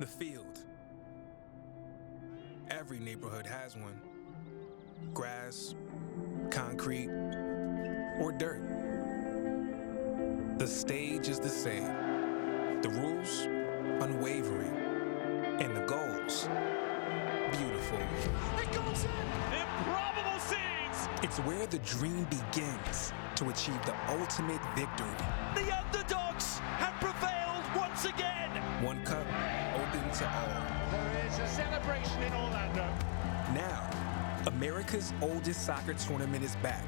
The field. Every neighborhood has one. Grass, concrete, or dirt. The stage is the same. The rules, unwavering. And the goals, beautiful. It goes in! Improbable scenes! It's where the dream begins to achieve the ultimate victory. The underdogs have prevailed once again! One cup, open to all. There is a celebration in Orlando. Now, America's oldest soccer tournament is back.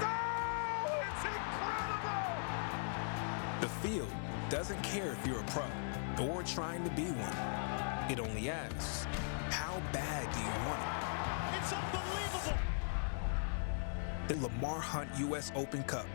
Oh, it's incredible! The field doesn't care if you're a pro or trying to be one. It only asks, how bad do you want it? It's unbelievable! The Lamar Hunt U.S. Open Cup.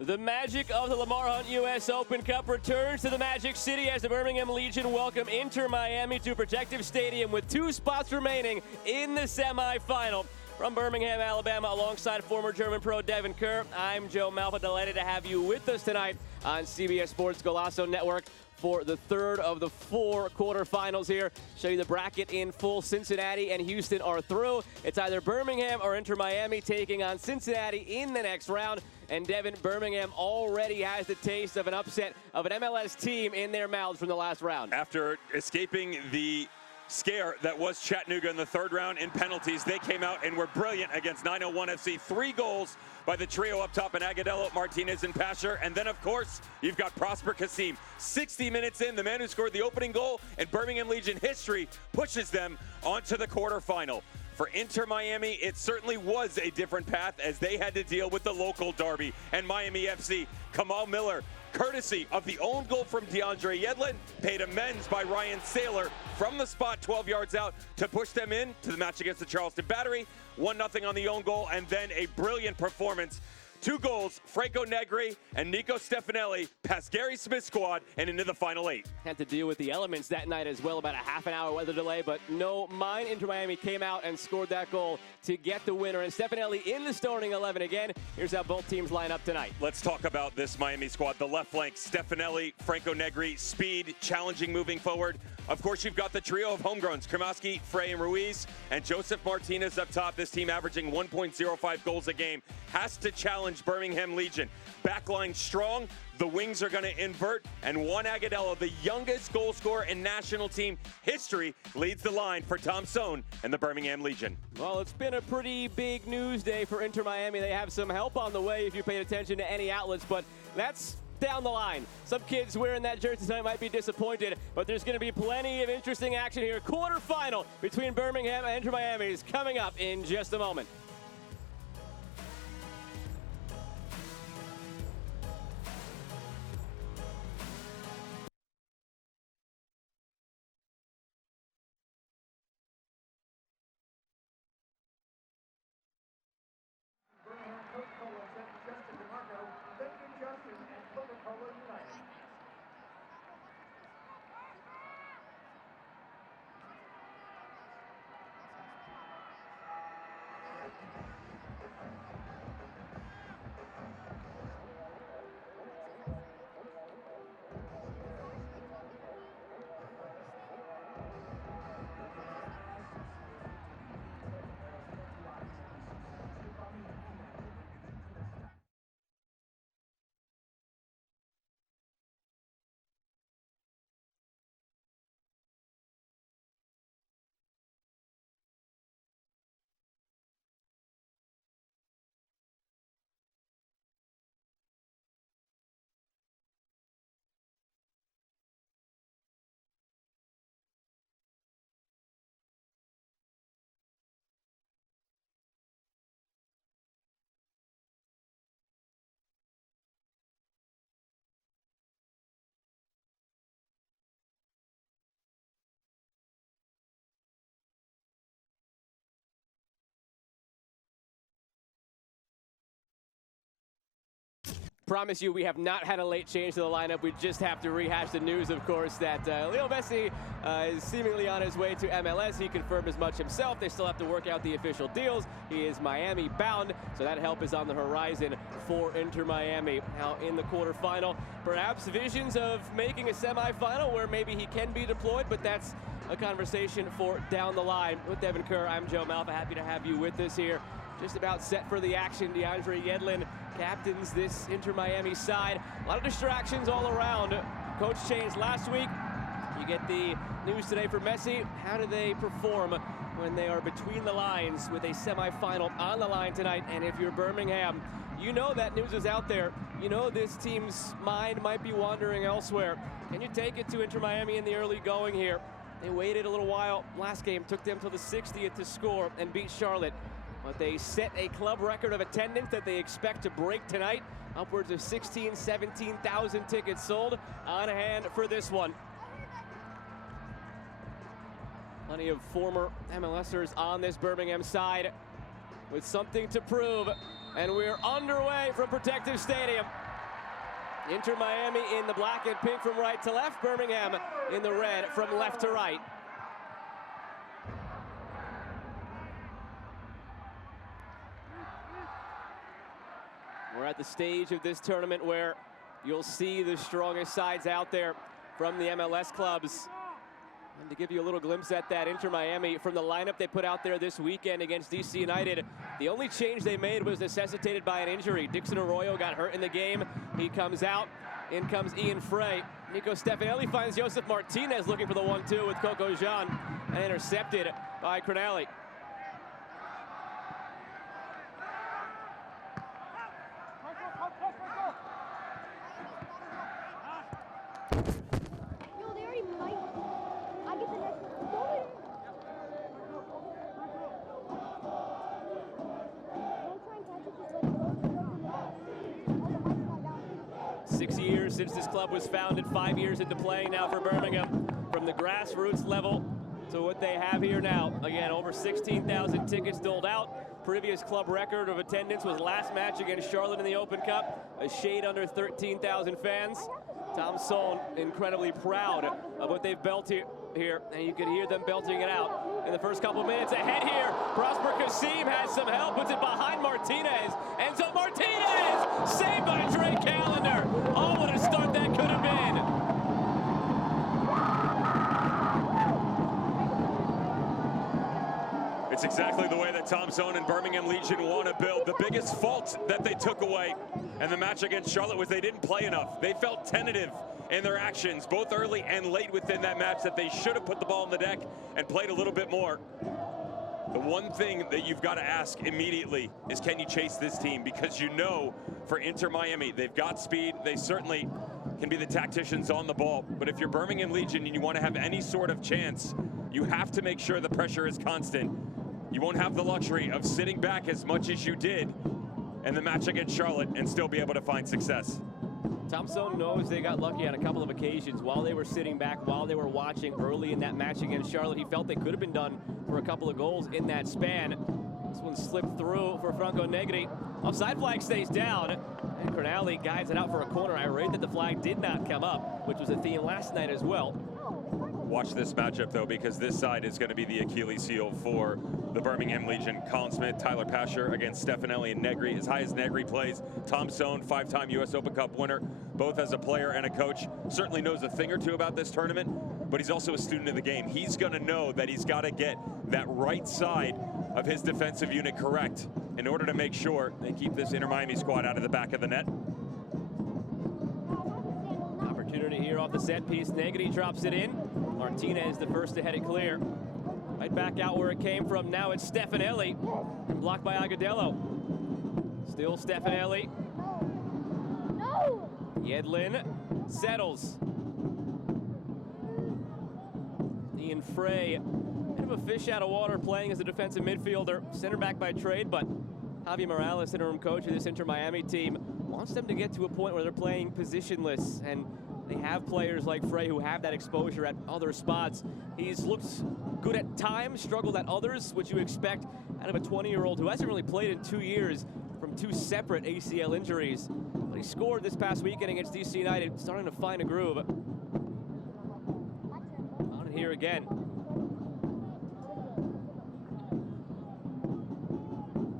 The magic of the Lamar Hunt U.S. Open Cup returns to the Magic City as the Birmingham Legion welcome Inter Miami to Protective Stadium with 2 spots remaining in the semifinal. From Birmingham, Alabama, alongside former German pro Devin Kerr, I'm Joe Malfa, delighted to have you with us tonight on CBS Sports Golazo Network for the third of the 4 quarterfinals here. Show you the bracket in full. Cincinnati and Houston are through. It's either Birmingham or Inter Miami taking on Cincinnati in the next round. And Devin, Birmingham already has the taste of an upset of an MLS team in their mouths from the last round. After escaping the scare that was Chattanooga in the 3rd round in penalties, they came out and were brilliant against 901 FC. 3 goals by the trio up top in Agudelo, Martinez, and Pasher. And then, of course, you've got Prosper Kasim. 60 minutes in, the man who scored the opening goal, and Birmingham Legion history pushes them onto the quarterfinal. For Inter Miami, it certainly was a different path as they had to deal with the local derby. And Miami FC, Kamal Miller, courtesy of the own goal from DeAndre Yedlin, paid amends by Ryan Saylor from the spot 12 yards out to push them in to the match against the Charleston Battery. 1-0 on the own goal, and then a brilliant performance. 2 goals, Franco Negri and Nico Stefanelli past Gary Smith's squad and into the final 8. Had to deal with the elements that night as well, about a half-an-hour weather delay, but no mind. Inter Miami came out and scored that goal to get the winner. And Stefanelli in the starting 11 again. Here's how both teams line up tonight. Let's talk about this Miami squad. The left flank, Stefanelli, Franco Negri, speed, challenging moving forward. Of course, you've got the trio of homegrowns, Kremoski, Frey, and Ruiz, and Joseph Martinez up top. This team averaging 1.05 goals a game. Has to challenge Birmingham Legion. Backline strong. The wings are going to invert. And Juan Agudelo, the youngest goal scorer in national team history, leads the line for Tom Sohn and the Birmingham Legion. Well, it's been a pretty big news day for Inter Miami. They have some help on the way if you paid attention to any outlets, but that's down the line. Some kids wearing that jersey tonight might be disappointed, but there's going to be plenty of interesting action here. Quarterfinal between Birmingham and Inter Miami is coming up in just a moment. promise you we have not had a late change to the lineup. We just have to rehash the news, of course, that Leo Messi is seemingly on his way to MLS. He confirmed as much himself. They still have to work out the official deals. He is Miami bound, so that help is on the horizon for Inter Miami. Now in the quarterfinal, perhaps visions of making a semifinal where maybe he can be deployed, but that's a conversation for down the line. With Devin Kerr, I'm Joe Malfa. Happy to have you with us here. Just about set for the action. DeAndre Yedlin captains this Inter Miami side. A lot of distractions all around. Coach changed last week. You get the news today for Messi. How do they perform when they are between the lines with a semifinal on the line tonight? And if you're Birmingham, you know that news is out there. You know this team's mind might be wandering elsewhere. Can you take it to Inter Miami in the early going here? They waited a little while. Last game took them till the 60th to score and beat Charlotte. But they set a club record of attendance that they expect to break tonight. Upwards of 16,000, 17,000 tickets sold on hand for this one. Plenty of former MLSers on this Birmingham side with something to prove. And we're underway from Protective Stadium. Inter Miami in the black and pink from right to left. Birmingham in the red from left to right. We're at the stage of this tournament where you'll see the strongest sides out there from the MLS clubs. And to give you a little glimpse at that, Inter Miami, from the lineup they put out there this weekend against DC United, the only change they made was necessitated by an injury. Dixon Arroyo got hurt in the game. He comes out. In comes Ian Frey. Nico Stefanelli finds Josef Martinez looking for the 1-2 with Coco Jean, and intercepted by Cronelli. Since this club was founded, 5 years into playing now for Birmingham, from the grassroots level to what they have here now. Again, over 16,000 tickets doled out. Previous club record of attendance was last match against Charlotte in the Open Cup, a shade under 13,000 fans. Tom Son incredibly proud of what they've built here, and you can hear them belting it out in the first couple minutes. Ahead here, Prosper Kasim has some help, puts it behind Martinez, and so Martinez saved by Drake Callender. Oh, what a start that could have been. It's exactly the way that Tom Son and Birmingham Legion want to build. The biggest fault that they took away in the match against Charlotte was they didn't play enough. They felt tentative in their actions, both early and late within that match, that they should have put the ball on the deck and played a little bit more. The one thing that you've got to ask immediately is, can you chase this team? Because you know, for Inter Miami, they've got speed. They certainly can be the tacticians on the ball. But if you're Birmingham Legion and you want to have any sort of chance, you have to make sure the pressure is constant. You won't have the luxury of sitting back as much as you did in the match against Charlotte and still be able to find success. Tom Son knows they got lucky on a couple of occasions while they were sitting back, while they were watching early in that match against Charlotte. He felt they could have been done for a couple of goals in that span. This one slipped through for Franco Negri. Offside flag stays down, and Cronelli guides it out for a corner. Irate that the flag did not come up, which was a theme last night as well. Watch this matchup, though, because this side is going to be the Achilles heel for the Birmingham Legion. Colin Smith, Tyler Pasher against Stefanelli and Negri. As high as Negri plays, Tom Son, 5-time U.S. Open Cup winner, both as a player and a coach, certainly knows a thing or two about this tournament, but he's also a student of the game. He's going to know that he's got to get that right side of his defensive unit correct in order to make sure they keep this Inter Miami squad out of the back of the net. Opportunity here off the set piece. Negri drops it in. Martinez the first to head it clear. Right back out where it came from. Now it's Stefanelli. Blocked by Agudelo. Still Stefanelli. No! Yedlin settles. Ian Frey, bit of a fish out of water playing as a defensive midfielder. Center back by trade, but Javi Morales, interim coach of this Inter Miami team, wants them to get to a point where they're playing positionless, and they have players like Frey who have that exposure at other spots. He's looked good at times, struggled at others, which you expect out of a 20-year-old who hasn't really played in 2 years from 2 separate ACL injuries. But He scored this past weekend against DC United, starting to find a groove. On it here again.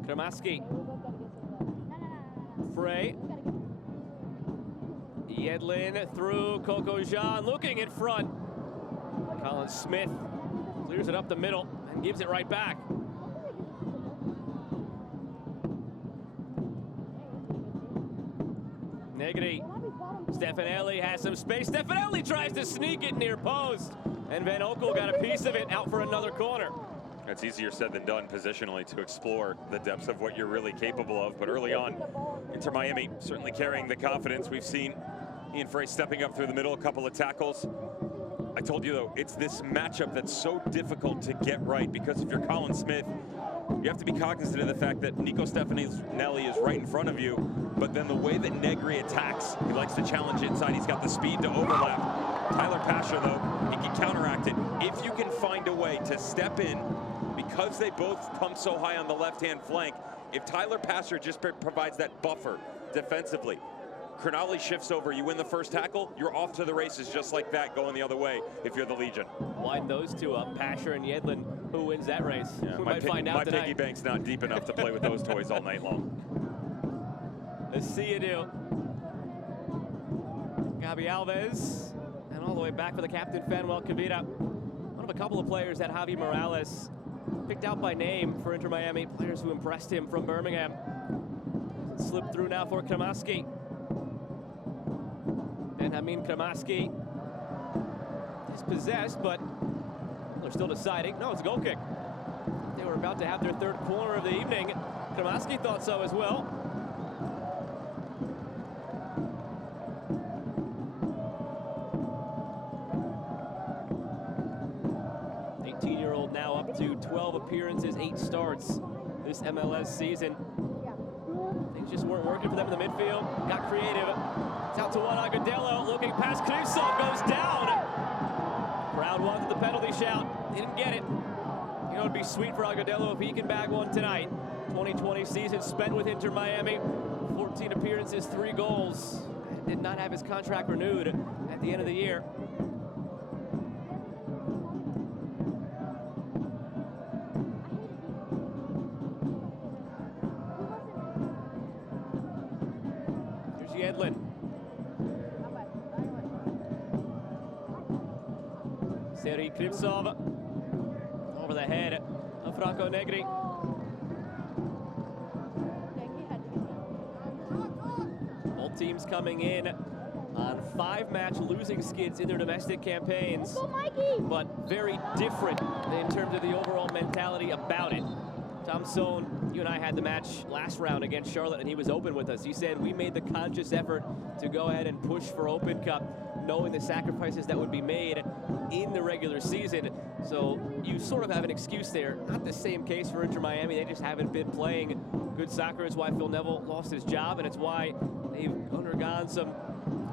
Kramaski. Frey. Yedlin through Coco Jean, looking in front. Colin Smith clears it up the middle and gives it right back. Negri. Stefanelli has some space. Stefanelli tries to sneak it near post. And Van Oekel got a piece of it, out for another corner. It's easier said than done positionally to explore the depths of what you're really capable of. But early on, Inter Miami certainly carrying the confidence. We've seen Ian Frey stepping up through the middle, a couple of tackles. I told you, though, it's this matchup that's so difficult to get right, because if you're Colin Smith, you have to be cognizant of the fact that Nico Stefanelli is right in front of you, but then the way that Negri attacks, he likes to challenge inside. He's got the speed to overlap. Tyler Pasher, though, he can counteract it. If you can find a way to step in, because they both come so high on the left-hand flank, if Tyler Pasher just provides that buffer defensively, Crognali shifts over, you win the first tackle, you're off to the races just like that, going the other way if you're the Legion. Line those two up, Pasher and Yedlin. Who wins that race? Yeah, we might find out tonight. My piggy bank's not deep enough to play with those toys all night long. Let's see you do. Gabi Alves, and all the way back for the captain, Fanuel Kavita. One of a couple of players that Javi Morales picked out by name for Inter Miami, players who impressed him from Birmingham. Slipped through now for Kramaski. Benjamin Kramaski is possessed, but they're still deciding. No, it's a goal kick. They were about to have their third corner of the evening. Kramaski thought so as well. Now up to 12 appearances, 8 starts this MLS season. Things just weren't working for them in the midfield. Got creative. It's out to Juan Agudelo, looking past Knivsov, goes down. Crowd wanted the penalty shout, didn't get it. You know, it'd be sweet for Agudelo if he can bag one tonight. 2020 season spent with Inter Miami, 14 appearances, 3 goals. Did not have his contract renewed at the end of the year. Yedlin. Seri Krivtsov over the head of Franco Negri. Both teams coming in on 5-match losing skids in their domestic campaigns, but very different in terms of the overall mentality about it. Tom Sohn, you and I had the match last round against Charlotte, and he was open with us. He said, we made the conscious effort to go ahead and push for Open Cup, knowing the sacrifices that would be made in the regular season. So you sort of have an excuse there. Not the same case for Inter Miami. They just haven't been playing good soccer. It's why Phil Neville lost his job, and it's why they've undergone some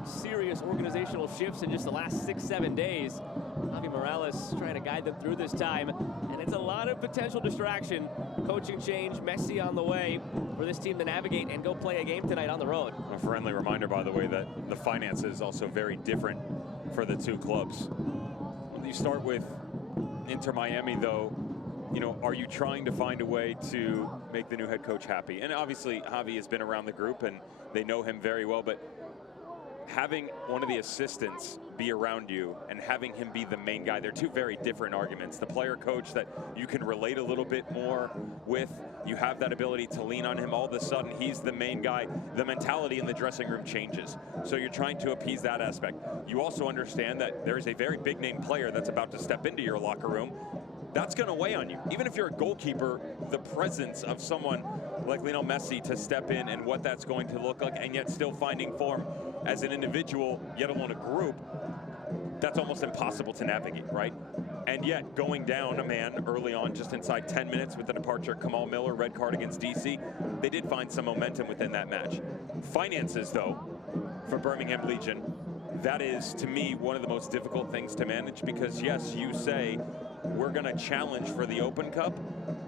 serious organizational shifts in just the last 6-7 days. Javi Morales trying to guide them through this time, and it's a lot of potential distraction. Coaching change, Messi on the way for this team to navigate and go play a game tonight on the road. A friendly reminder, by the way, that the finances also very different for the two clubs. When you start with Inter Miami, though, you know, are you trying to find a way to make the new head coach happy? And obviously, Javi has been around the group and they know him very well, but having one of the assistants be around you and having him be the main guy, they're two very different arguments. The player coach that you can relate a little bit more with, you have that ability to lean on him. All of a sudden, he's the main guy. The mentality in the dressing room changes. So you're trying to appease that aspect. You also understand that there is a very big name player that's about to step into your locker room. That's going to weigh on you. Even if you're a goalkeeper, the presence of someone like Lionel Messi to step in and what that's going to look like, and yet still finding form as an individual, yet alone a group, that's almost impossible to navigate, right? And yet going down a man early on, just inside 10 minutes with the departure of Kamal Miller, red card against DC, they did find some momentum within that match. Finances, though, for Birmingham Legion, that is, to me, one of the most difficult things to manage, because yes, you say, we're going to challenge for the Open Cup,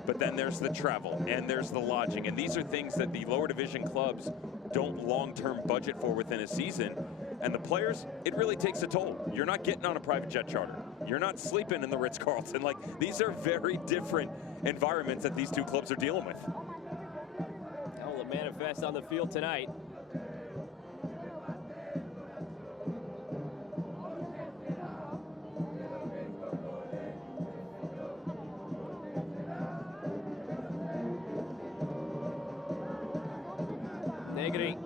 but then there's the travel and there's the lodging, and these are things that the lower division clubs don't long-term budget for within a season. And the players, it really takes a toll. You're not getting on a private jet charter. You're not sleeping in the Ritz-Carlton. Like, these are very different environments that these two clubs are dealing with. That will manifest on the field tonight. Negri.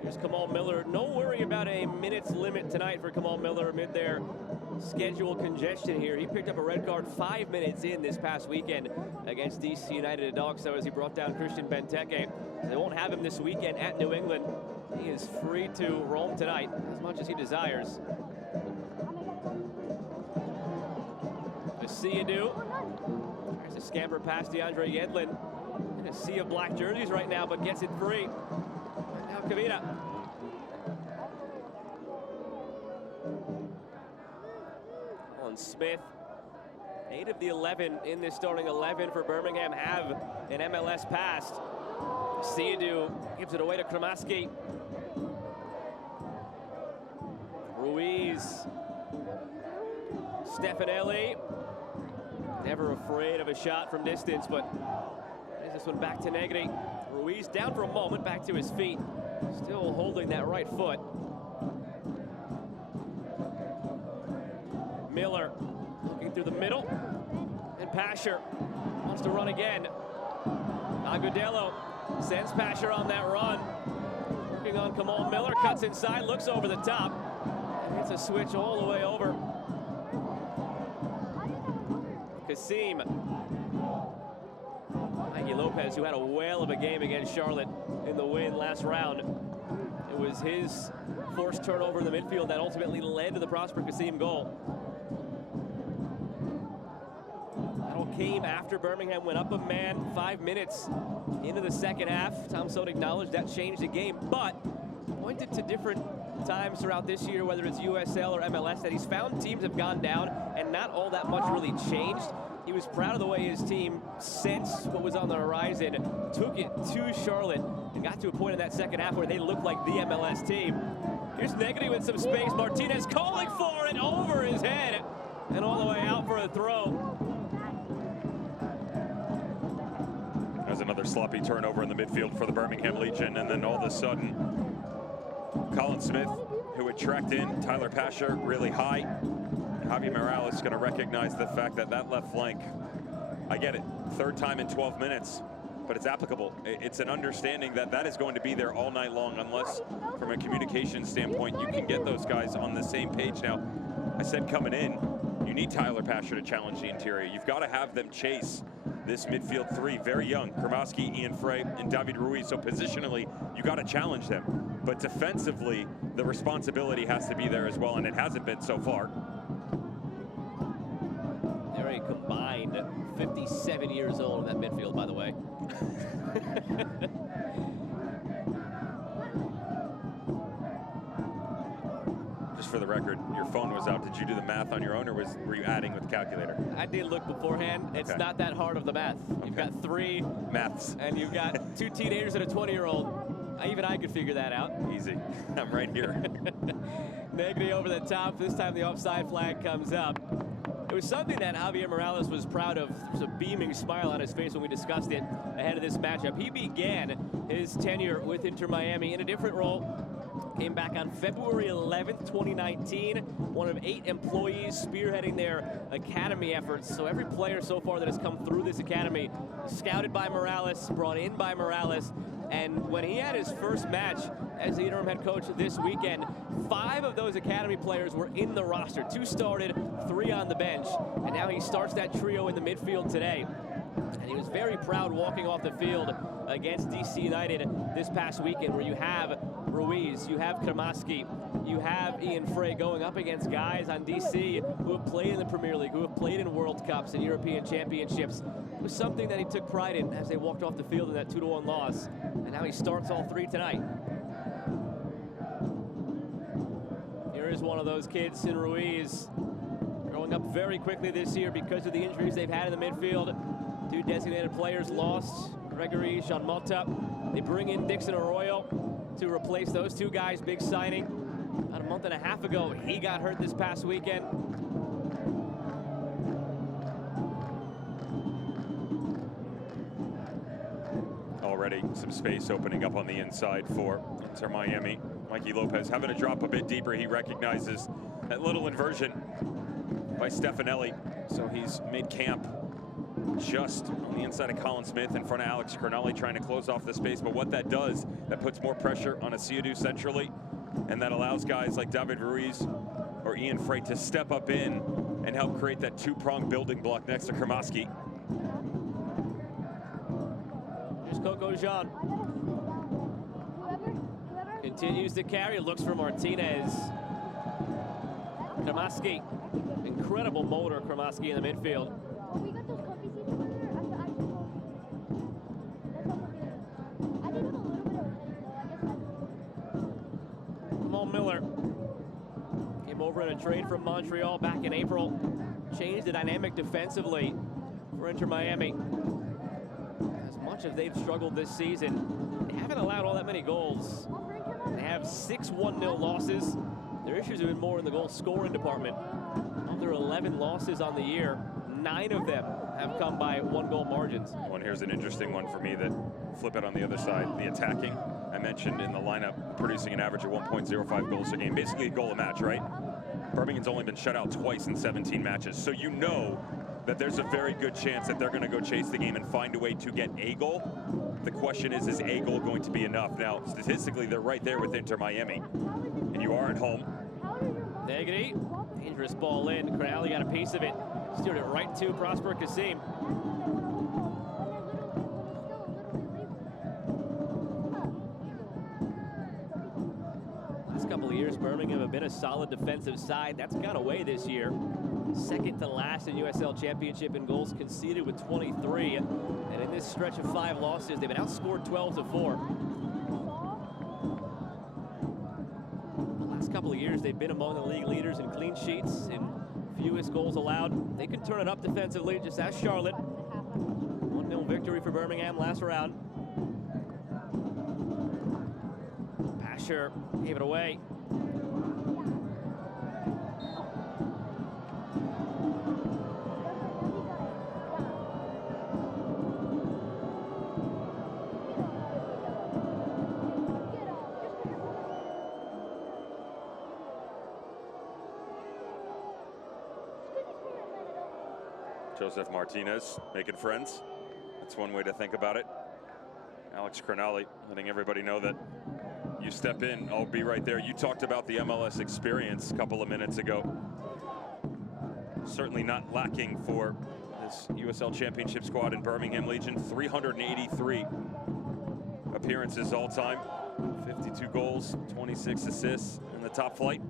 Here's Kamal Miller. No worry about a minutes limit tonight for Kamal Miller amid their schedule congestion here. He picked up a red card 5 minutes in this past weekend against DC United at Dog, so as he brought down Christian Benteke. They won't have him this weekend at New England. He is free to roam tonight as much as he desires. Asiadu. There's a scamper past DeAndre Yedlin. In a sea of black jerseys right now, but gets it free. And now Kavita. On Smith. 8 of the 11 in this starting 11 for Birmingham have an MLS pass. Asiadu gives it away to Kramaski. Ruiz. Stefanelli. Never afraid of a shot from distance, but this one back to Negri. Ruiz down for a moment, back to his feet. Still holding that right foot. Miller looking through the middle. And Pasher wants to run again. Agudelo sends Pasher on that run. Working on Kamal Miller, cuts inside, looks over the top. And hits a switch all the way over. Kasim. Mikey Lopez, who had a whale of a game against Charlotte in the win last round. It was his forced turnover in the midfield that ultimately led to the Prosper Kasim goal. That all came after Birmingham went up a man 5 minutes into the second half. Tom Sohn acknowledged that changed the game, but pointed to different times throughout this year, whether it's USL or MLS, that he's found teams have gone down and not all that much really changed. He was proud of the way his team sensed what was on the horizon, took it to Charlotte, and got to a point in that second half where they looked like the MLS team. Here's Negri with some space. Martinez calling for it over his head, and all the way out for a throw. There's another sloppy turnover in the midfield for the Birmingham Legion, and then all of a sudden, Colin Smith, who had tracked in Tyler Pasher really high. Javi Morales is going to recognize the fact that that left flank, I get it, third time in 12 minutes, but it's applicable. It's an understanding that that is going to be there all night long, unless from a communication standpoint, you can get those guys on the same page. Now, I said coming in, you need Tyler Pasher to challenge the interior. You've got to have them chase this midfield three, very young, Kramaski, Ian Frey, and David Ruiz. So positionally, you got to challenge them. But defensively, the responsibility has to be there as well, and it hasn't been so far. They're a combined 57 years old in that midfield, by the way. Just for the record, your phone was out. Did you do the math on your own, or were you adding with the calculator? I did look beforehand. It's Okay. not that hard of the math. You've got 3 Maths. and you've got 2 teenagers and a 20-year-old. Even I could figure that out. Easy. I'm right here. Negri over the top. This time the offside flag comes up. It was something that Javier Morales was proud of. There's a beaming smile on his face when we discussed it ahead of this matchup. He began his tenure with Inter Miami in a different role. Came back on February 11th, 2019. One of 8 employees spearheading their academy efforts. So every player so far that has come through this academy, scouted by Morales, brought in by Morales. And when he had his first match as the interim head coach this weekend, 5 of those academy players were in the roster. 2 started, 3 on the bench. And now he starts that trio in the midfield today. And he was very proud walking off the field against DC United this past weekend, where you have Ruiz, you have Kramaski, you have Ian Frey going up against guys on DC who have played in the Premier League, who have played in World Cups and European Championships. It was something that he took pride in as they walked off the field in that 2-1 loss. And now he starts all 3 tonight. Here is one of those kids in Ruiz, growing up very quickly this year because of the injuries they've had in the midfield. 2 designated players lost, Gregory Jean Mota They bring in Dixon Arroyo to replace those two guys. Big signing. About a month and a half ago, he got hurt this past weekend. Already some space opening up on the inside for Inter Miami. Mikey Lopez having to drop a bit deeper. He recognizes that little inversion by Stefanelli. So he's mid-camp just on the inside of Colin Smith in front of Alex Cernali, trying to close off the space. But what that does, that puts more pressure on Asiadu centrally, and that allows guys like David Ruiz or Ian Freight to step up in and help create that two-pronged building block next to Kramaski. Here's Coco Jean. Continues to carry, looks for Martinez. Kramaski, incredible motor, Kramaski in the midfield. Miller came over in a trade from Montreal back in April. Changed the dynamic defensively for Inter Miami. As much as they've struggled this season, they haven't allowed all that many goals. They have 6 1-0 losses. Their issues have been more in the goal scoring department. Of their 11 losses on the year, 9 of them have come by 1-goal margins. Well, here's an interesting one for me that flip it on the other side. The attacking, I mentioned in the lineup, producing an average of 1.05 goals a game, basically a goal a match, right? Birmingham's only been shut out twice in 17 matches. So you know that there's a very good chance that they're going to go chase the game and find a way to get a goal. The question is a goal going to be enough? Now, statistically, they're right there with Inter Miami. And you are at home. Negri, dangerous ball in. Crowley got a piece of it. Steered it right to Prosper Kasim. Last couple of years, Birmingham have been a solid defensive side. That's gone away this year. Second to last in USL Championship in goals conceded with 23. And in this stretch of 5 losses, they've been outscored 12-4. The last couple of years, they've been among the league leaders in clean sheets and fewest goals allowed. They can turn it up defensively, just as Charlotte. 1-0 victory for Birmingham last round. Pasher gave it away. Joseph Martinez making friends. That's one way to think about it. Alex Cernali letting everybody know that you step in, I'll be right there. You talked about the MLS experience a couple of minutes ago. Certainly not lacking for this USL Championship squad in Birmingham Legion. 383 appearances all time. 52 goals, 26 assists in the top flight.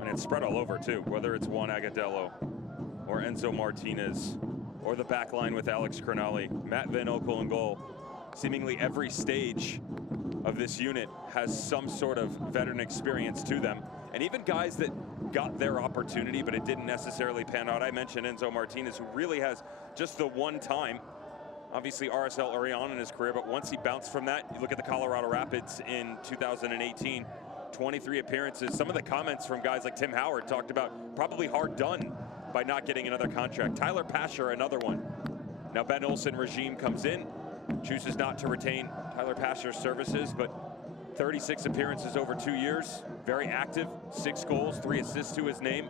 And it's spread all over too, whether it's Juan Agadello or Enzo Martinez or the back line with Alex Cernali, Matt Van Oekel in goal. Seemingly every stage of this unit has some sort of veteran experience to them. And even guys that got their opportunity, but it didn't necessarily pan out. I mentioned Enzo Martinez, who really has just the one time, obviously RSL early on in his career, but once he bounced from that, you look at the Colorado Rapids in 2018, 23 appearances. Some of the comments from guys like Tim Howard talked about probably hard done by not getting another contract. Tyler Pasher, another one. Now Ben Olsen regime comes in, chooses not to retain Tyler Pasher's services, but 36 appearances over 2 years, very active, 6 goals, 3 assists to his name.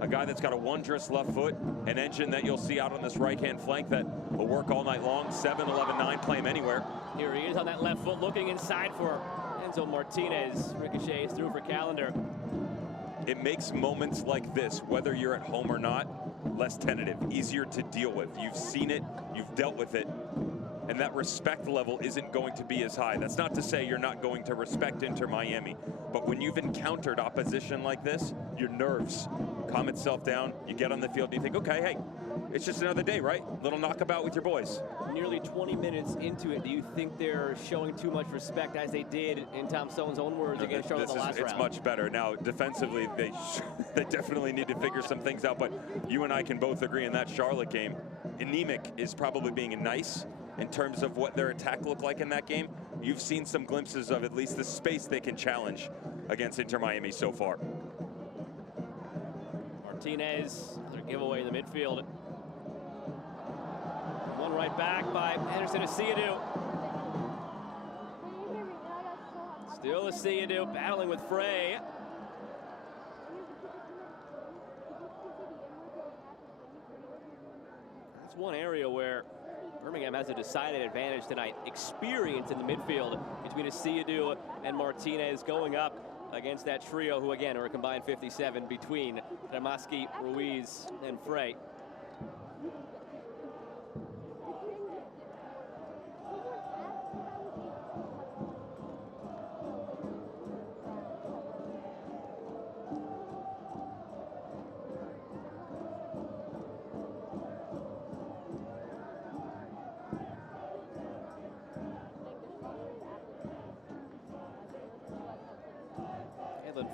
A guy that's got a wondrous left foot, an engine that you'll see out on this right-hand flank that will work all night long. 7-11-9, play him anywhere. Here he is on that left foot, looking inside for Enzo Martinez. Ricochets through for Callender. It makes moments like this, whether you're at home or not, less tentative, easier to deal with. You've seen it, you've dealt with it, and that respect level isn't going to be as high. That's not to say you're not going to respect Inter Miami, but when you've encountered opposition like this, your nerves calm itself down. You get on the field and you think, okay, hey, it's just another day, right? Little knockabout with your boys. Nearly 20 minutes into it, do you think they're showing too much respect, as they did, in Tom Stone's own words, against Charlotte in the last round? It's much better. Now, defensively, they definitely need to figure some things out, but you and I can both agree in that Charlotte game, anemic is probably being nice, in terms of what their attack looked like in that game, you've seen some glimpses of at least the space they can challenge against Inter Miami so far. Martinez, their giveaway in the midfield. One right back by Anderson Asiadu. Still Asiadu battling with Frey. That's one area where Birmingham has a decided advantage tonight. Experience in the midfield between Asiadu and Martinez going up against that trio who again are a combined 57 between Kramaski, Ruiz, and Frey.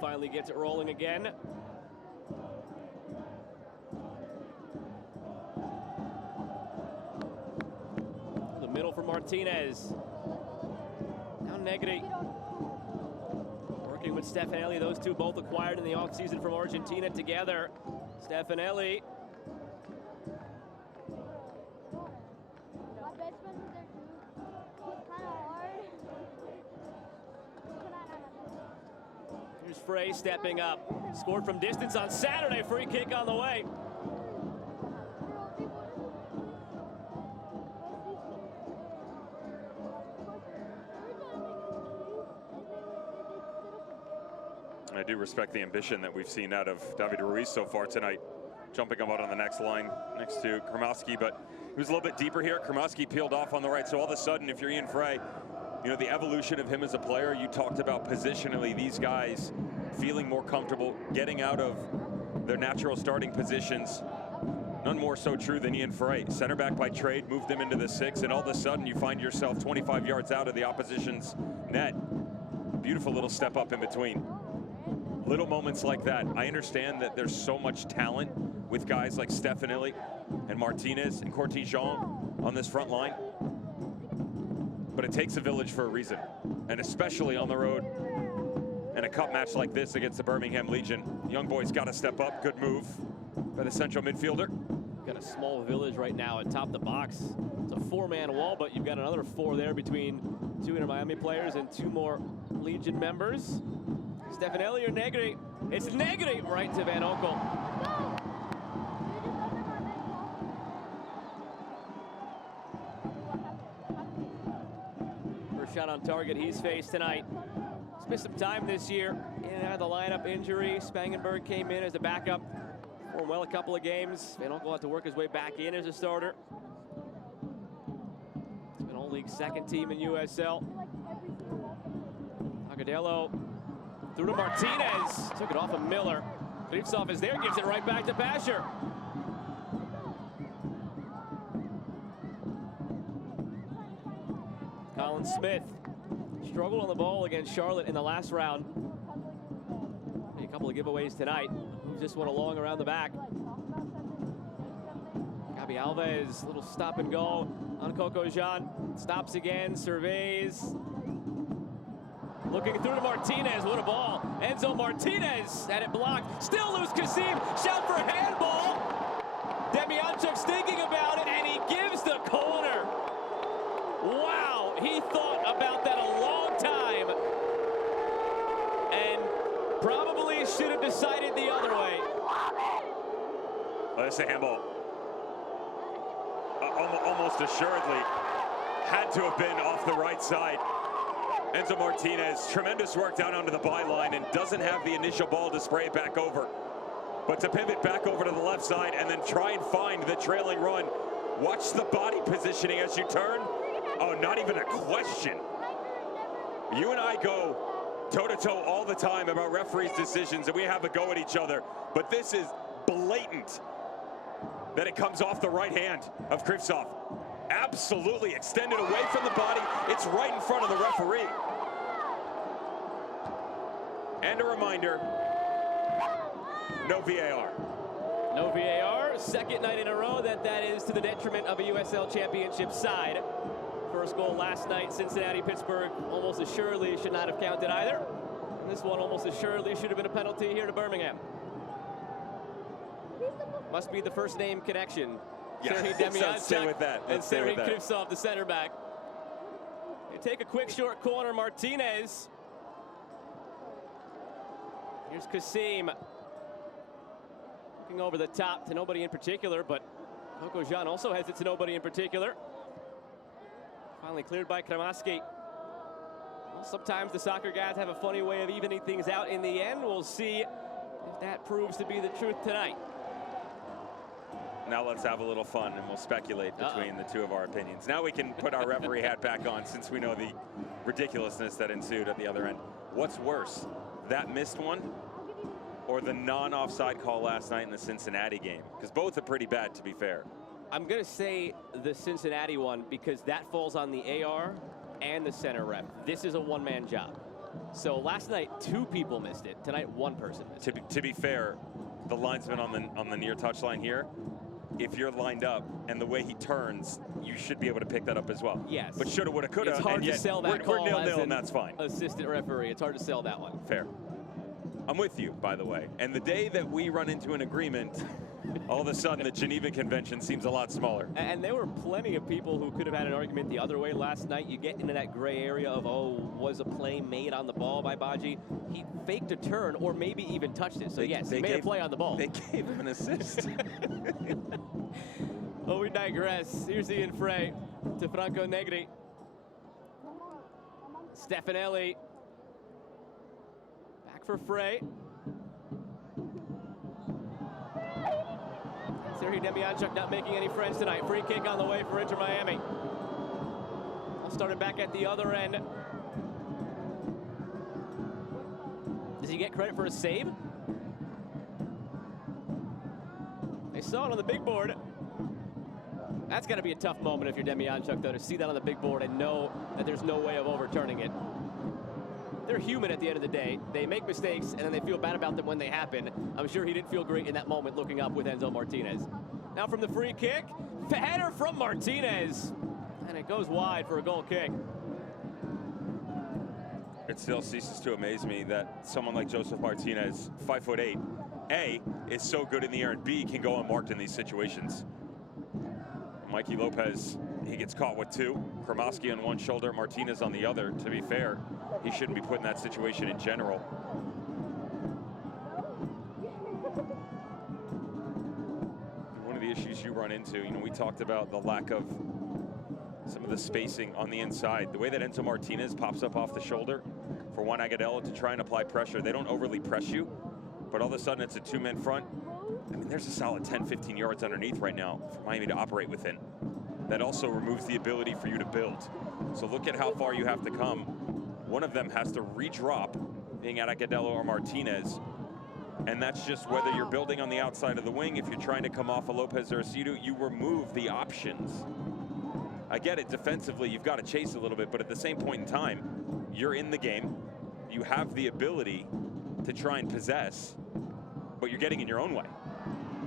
Finally gets it rolling again. The middle for Martinez. Now Negri. Working with Stefanelli. Those two both acquired in the offseason from Argentina together. Stefanelli. Here's Frey stepping up. Scored from distance on Saturday. Free kick on the way. I do respect the ambition that we've seen out of David Ruiz so far tonight. Jumping him out on the next line next to Kramaski, but he was a little bit deeper here. Kramaski peeled off on the right, so all of a sudden, if you're Ian Frey, you know, the evolution of him as a player, you talked about positionally, these guys feeling more comfortable, getting out of their natural starting positions. None more so true than Ian Frey. Center back by trade, moved him into the 6, and all of a sudden you find yourself 25 yards out of the opposition's net. Beautiful little step up in between. Little moments like that. I understand that there's so much talent with guys like Stefanelli and Martinez and Cortijon on this front line. But it takes a village for a reason, and especially on the road in a cup match like this against the Birmingham Legion. Young boys got to step up. Good move by the central midfielder. Got a small village right now atop the box. It's a 4-man wall, but you've got another 4 there between 2 Inter Miami players and 2 more Legion members. Stefanelli or Negri? It's Negri right to Van Onkel. First shot on target he's faced tonight. He's missed some time this year. In and out of the lineup injury. Spangenberg came in as a backup. Performed well a couple of games. Van Onkel had to work his way back in as a starter. It's been All-League second team in USL. Agudelo through to Martinez. Took it off of Miller. Krivtsov is there, gives it right back to Pasher. Colin Smith struggled on the ball against Charlotte in the last round. A couple of giveaways tonight. Moves this one along around the back. Gabi Alves, little stop and go on Coco Jean. Stops again, surveys. Looking through to Martinez, what a ball. Enzo Martinez had it blocked. Still loose Kasim, shout for handball. Demianchuk's thinking about it, and he gives the corner. Wow, he thought about that a long time. And probably should have decided the other way. Oh, that's a handball. Almost assuredly had to have been off the right side. Enzo Martinez, tremendous work down onto the byline and doesn't have the initial ball to spray it back over. But to pivot back over to the left side and then try and find the trailing run. Watch the body positioning as you turn. Oh, not even a question. You and I go toe-to-toe all the time about referees' decisions, and we have a go at each other. But this is blatant that it comes off the right hand of Krivtsov. Absolutely extended away from the body. It's right in front of the referee. And a reminder, no VAR. No VAR, second night in a row that is to the detriment of a USL Championship side. First goal last night, Cincinnati-Pittsburgh almost assuredly should not have counted either. And this one almost assuredly should have been a penalty here to Birmingham. Must be the first name connection. Yeah, Serhii let's stay with that. And Serhii Krivtsov, the center back. They take a quick short corner, Martinez. Here's Kasim. Looking over the top to nobody in particular, but Coco Jean also heads it to nobody in particular. Finally cleared by Kramaski. Well, sometimes the soccer guys have a funny way of evening things out in the end. We'll see if that proves to be the truth tonight. Now let's have a little fun, and we'll speculate between the two of our opinions. Now we can put our referee hat back on, since we know the ridiculousness that ensued at the other end. What's worse, that missed one or the non-offside call last night in the Cincinnati game? Because both are pretty bad, to be fair. I'm going to say the Cincinnati one, because that falls on the AR and the center ref. This is a one-man job. So last night, 2 people missed it. Tonight, 1 person missed it. To be fair, the linesman on the near touchline here, if you're lined up and the way he turns, you should be able to pick that up as well. Yes. But shoulda, woulda, coulda. It's hard to sell that call we're nil-nil, as and that's fine. Assistant referee. It's hard to sell that one. Fair. I'm with you, by the way. And the day that we run into an agreement, all of a sudden the Geneva Convention seems a lot smaller. And there were plenty of people who could have had an argument the other way last night. You get into that gray area of, oh, was a play made on the ball by Badji? He faked a turn or maybe even touched it. So yes, he made a play on the ball. They gave him an assist. Well, we digress. Here's Ian Frey to Franco Negri. Stefanelli. Back for Frey. Serhii Demianchuk not making any friends tonight. Free kick on the way for Inter Miami. All started back at the other end. Does he get credit for a save? They saw it on the big board. That's got to be a tough moment if you're Demianchuk, though, to see that on the big board and know that there's no way of overturning it. They're human at the end of the day. They make mistakes, and then they feel bad about them when they happen. I'm sure he didn't feel great in that moment looking up with Enzo Martinez. Now from the free kick, header from Martinez. And it goes wide for a goal kick. It still ceases to amaze me that someone like Joseph Martinez, 5'8", A, is so good in the air, and B, can go unmarked in these situations. Mikey Lopez, he gets caught with 2. Kramaski on one shoulder, Martinez on the other. To be fair, he shouldn't be put in that situation in general. One of the issues you run into, we talked about the lack of some of the spacing on the inside. The way that Enzo Martinez pops up off the shoulder for Juan Agudelo to try and apply pressure. They don't overly press you, but all of a sudden it's a 2-man front. I mean, there's a solid 10, 15 yards underneath right now for Miami to operate within. That also removes the ability for you to build. So look at how far you have to come. One of them has to re-drop, being at Agudelo or Martinez. And that's just whether you're building on the outside of the wing. If you're trying to come off a Lopez or a Sidu, you remove the options. I get it, defensively, you've got to chase a little bit, but at the same point in time, you're in the game. You have the ability to try and possess, but you're getting in your own way.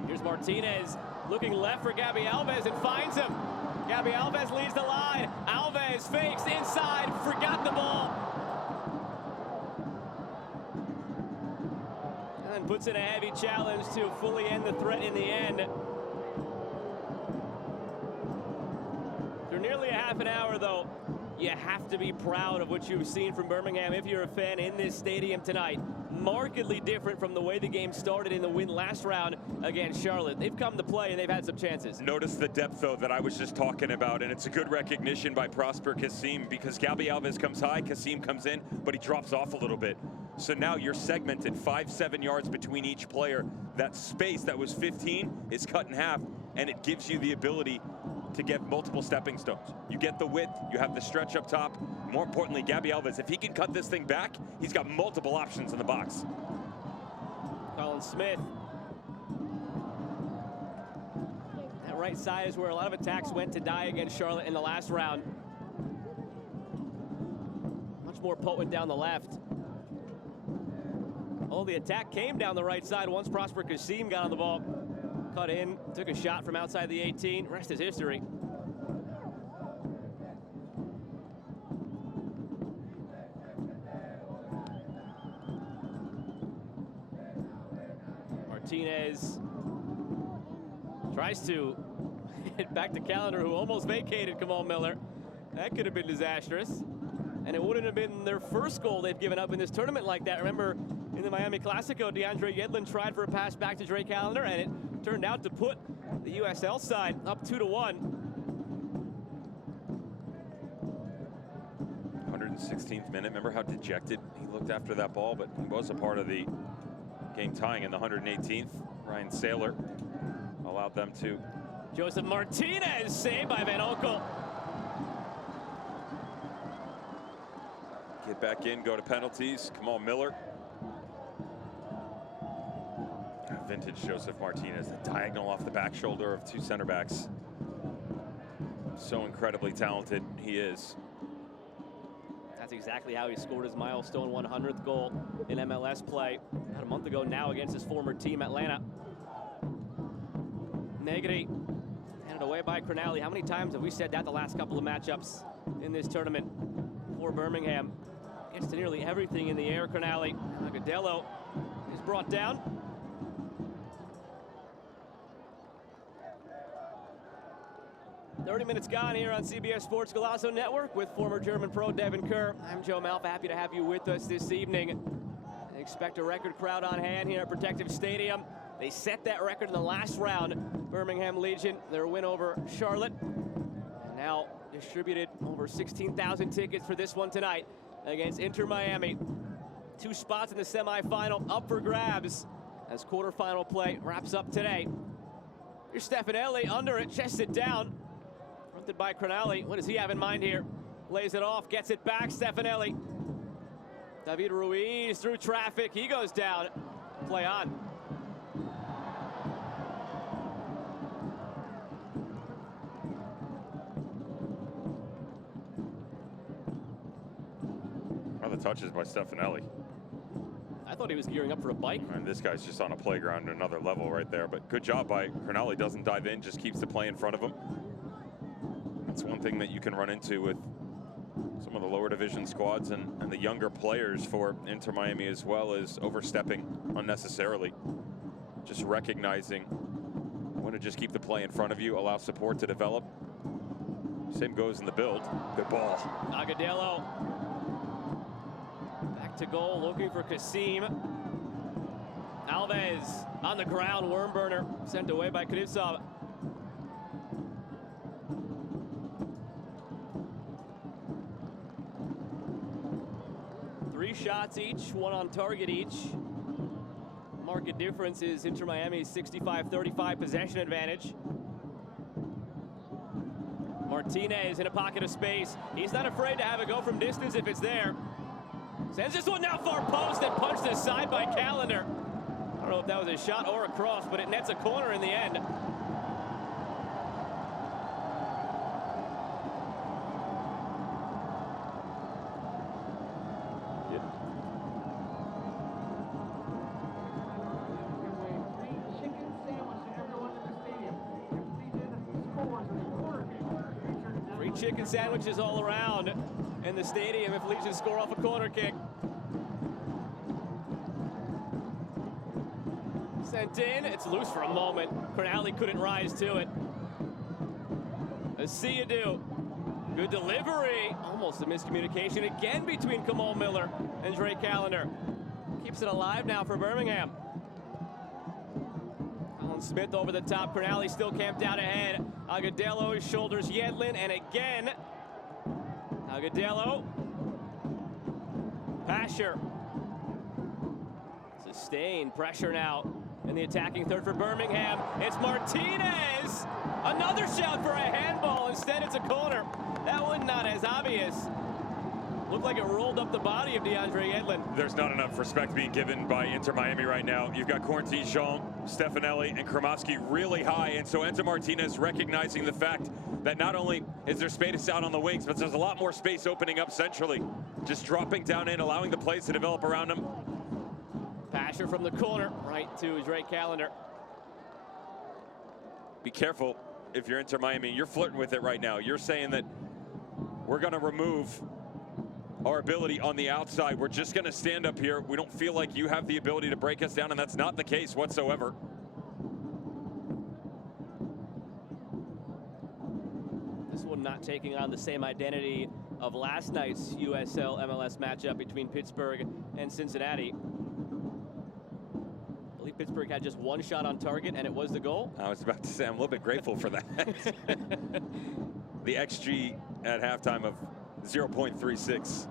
Here's Martinez looking left for Gabby Alves and finds him. Gabby Alves leads the line. Alves fakes inside, forgot the ball. And then puts in a heavy challenge to fully end the threat in the end. For nearly a half an hour, though, you have to be proud of what you've seen from Birmingham if you're a fan in this stadium tonight. Markedly different from the way the game started in the win last round against Charlotte. They've come to play and they've had some chances. Notice the depth, though, that I was just talking about, and it's a good recognition by Prosper Kasim, because Gabby Alves comes high, Kasim comes in, but he drops off a little bit. So now you're segmented 5-7 yards between each player. That space that was 15 is cut in half, and it gives you the ability to get multiple stepping stones. You get the width, you have the stretch up top. More importantly, Gabby Alves, if he can cut this thing back, he's got multiple options in the box. Colin Smith. That right side is where a lot of attacks went to die against Charlotte in the last round. Much more potent down the left. Oh, the attack came down the right side once Prosper Kasim got on the ball. Cut in, took a shot from outside the 18. Rest is history. Martinez tries to hit back to Callender, who almost vacated Kamal Miller. That could have been disastrous. And it wouldn't have been their first goal they've given up in this tournament like that. Remember, in the Miami Classico, DeAndre Yedlin tried for a pass back to Drake Callender, and it turned out to put the USL side up 2-1. 116th minute. Remember how dejected he looked after that ball, but he was a part of the game tying in the 118th. Ryan Saylor allowed them to. Joseph Martinez, saved by Van Oekel. Get back in, go to penalties. Kamal Miller. Vintage Joseph Martinez, the diagonal off the back shoulder of two center backs. So incredibly talented he is. That's exactly how he scored his milestone 100th goal in MLS play about a month ago now against his former team, Atlanta. Negri handed away by Cronali. How many times have we said that the last couple of matchups in this tournament for Birmingham? Gets to nearly everything in the air, Cronali. Agudelo is brought down. "30 minutes gone here on CBS Sports Golazo Network with former German pro Devin Kerr. I'm Joe Malfa, happy to have you with us this evening. I expect a record crowd on hand here at Protective Stadium. They set that record in the last round. Birmingham Legion, their win over Charlotte. And now distributed over 16,000 tickets for this one tonight against Inter Miami. 2 spots in the semifinal up for grabs as quarterfinal play wraps up today. Here's Stefanelli under it, chests it down. Fronted by Cronali. What does he have in mind here? Lays it off, gets it back, Stefanelli. David Ruiz through traffic, he goes down. Play on. One of the touches by Stefanelli. I thought he was gearing up for a bike. And this guy's just on a playground at another level right there. But good job by Cronali. Doesn't dive in, just keeps the play in front of him. That's one thing that you can run into with some of the lower division squads and the younger players for Inter Miami, as well as overstepping unnecessarily. Just recognizing when to just keep the play in front of you, allow support to develop. Same goes in the build. Good ball. Agudelo. Back to goal, looking for Kasim. Alves on the ground, worm burner, sent away by Krivtsov. Shots each, 1 on target each. Market difference is Inter Miami's 65-35 possession advantage. Martinez in a pocket of space. He's not afraid to have a go from distance if it's there. Sends this one now far post and punched aside by Callender. I don't know if that was a shot or a cross, but it nets a corner in the end. Chicken sandwiches all around in the stadium if Legion score off a corner kick. Sent in, it's loose for a moment. Cronali couldn't rise to it. See you do. Good delivery. Almost a miscommunication again between Kamal Miller and Drake Callender. Keeps it alive now for Birmingham. Alan Smith over the top. Cronali still camped out ahead. Agudelo shoulders Yedlin, and again, Agudelo. Pasher. Sustained pressure now in the attacking third for Birmingham. It's Martinez. Another shout for a handball. Instead, it's a corner. That one not as obvious. Looked like it rolled up the body of DeAndre Yedlin. There's not enough respect being given by Inter Miami right now. You've got Corentin Jean, Stefanelli, and Kremovsky really high, and so Enzo Martinez recognizing the fact that not only is there space out on the wings, but there's a lot more space opening up centrally. Just dropping down in, allowing the plays to develop around him. Pasher from the corner, right to Drake Callender. be careful if you're Inter Miami. You're flirting with it right now. You're saying that we're going to remove our ability on the outside. We're just going to stand up here. We don't feel like you have the ability to break us down, and that's not the case whatsoever. This one not taking on the same identity of last night's USL MLS matchup between Pittsburgh and Cincinnati. I believe Pittsburgh had just one shot on target, and it was the goal. I was about to say, I'm a little bit grateful for that. The XG at halftime of 0.36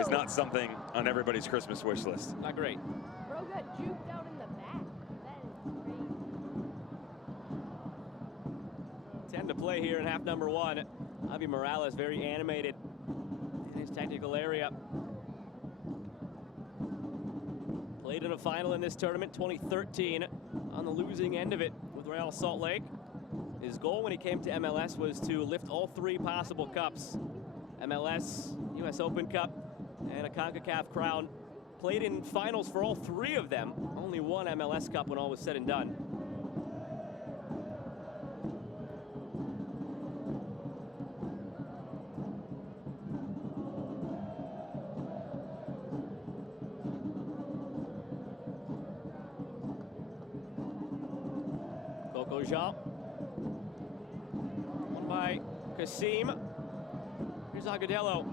is not something on everybody's Christmas wish list. Not great. Bro got juked out in the back. That is crazy. 10 to play here in half number 1. Javi Morales very animated in his technical area. Played in a final in this tournament, 2013, on the losing end of it with Real Salt Lake. His goal when he came to MLS was to lift all 3 possible cups: MLS, U.S. Open Cup, and a CONCACAF crown. Played in finals for all 3 of them. Only one MLS Cup when all was said and done. Jean. One by Kasim. Here's Agudelo.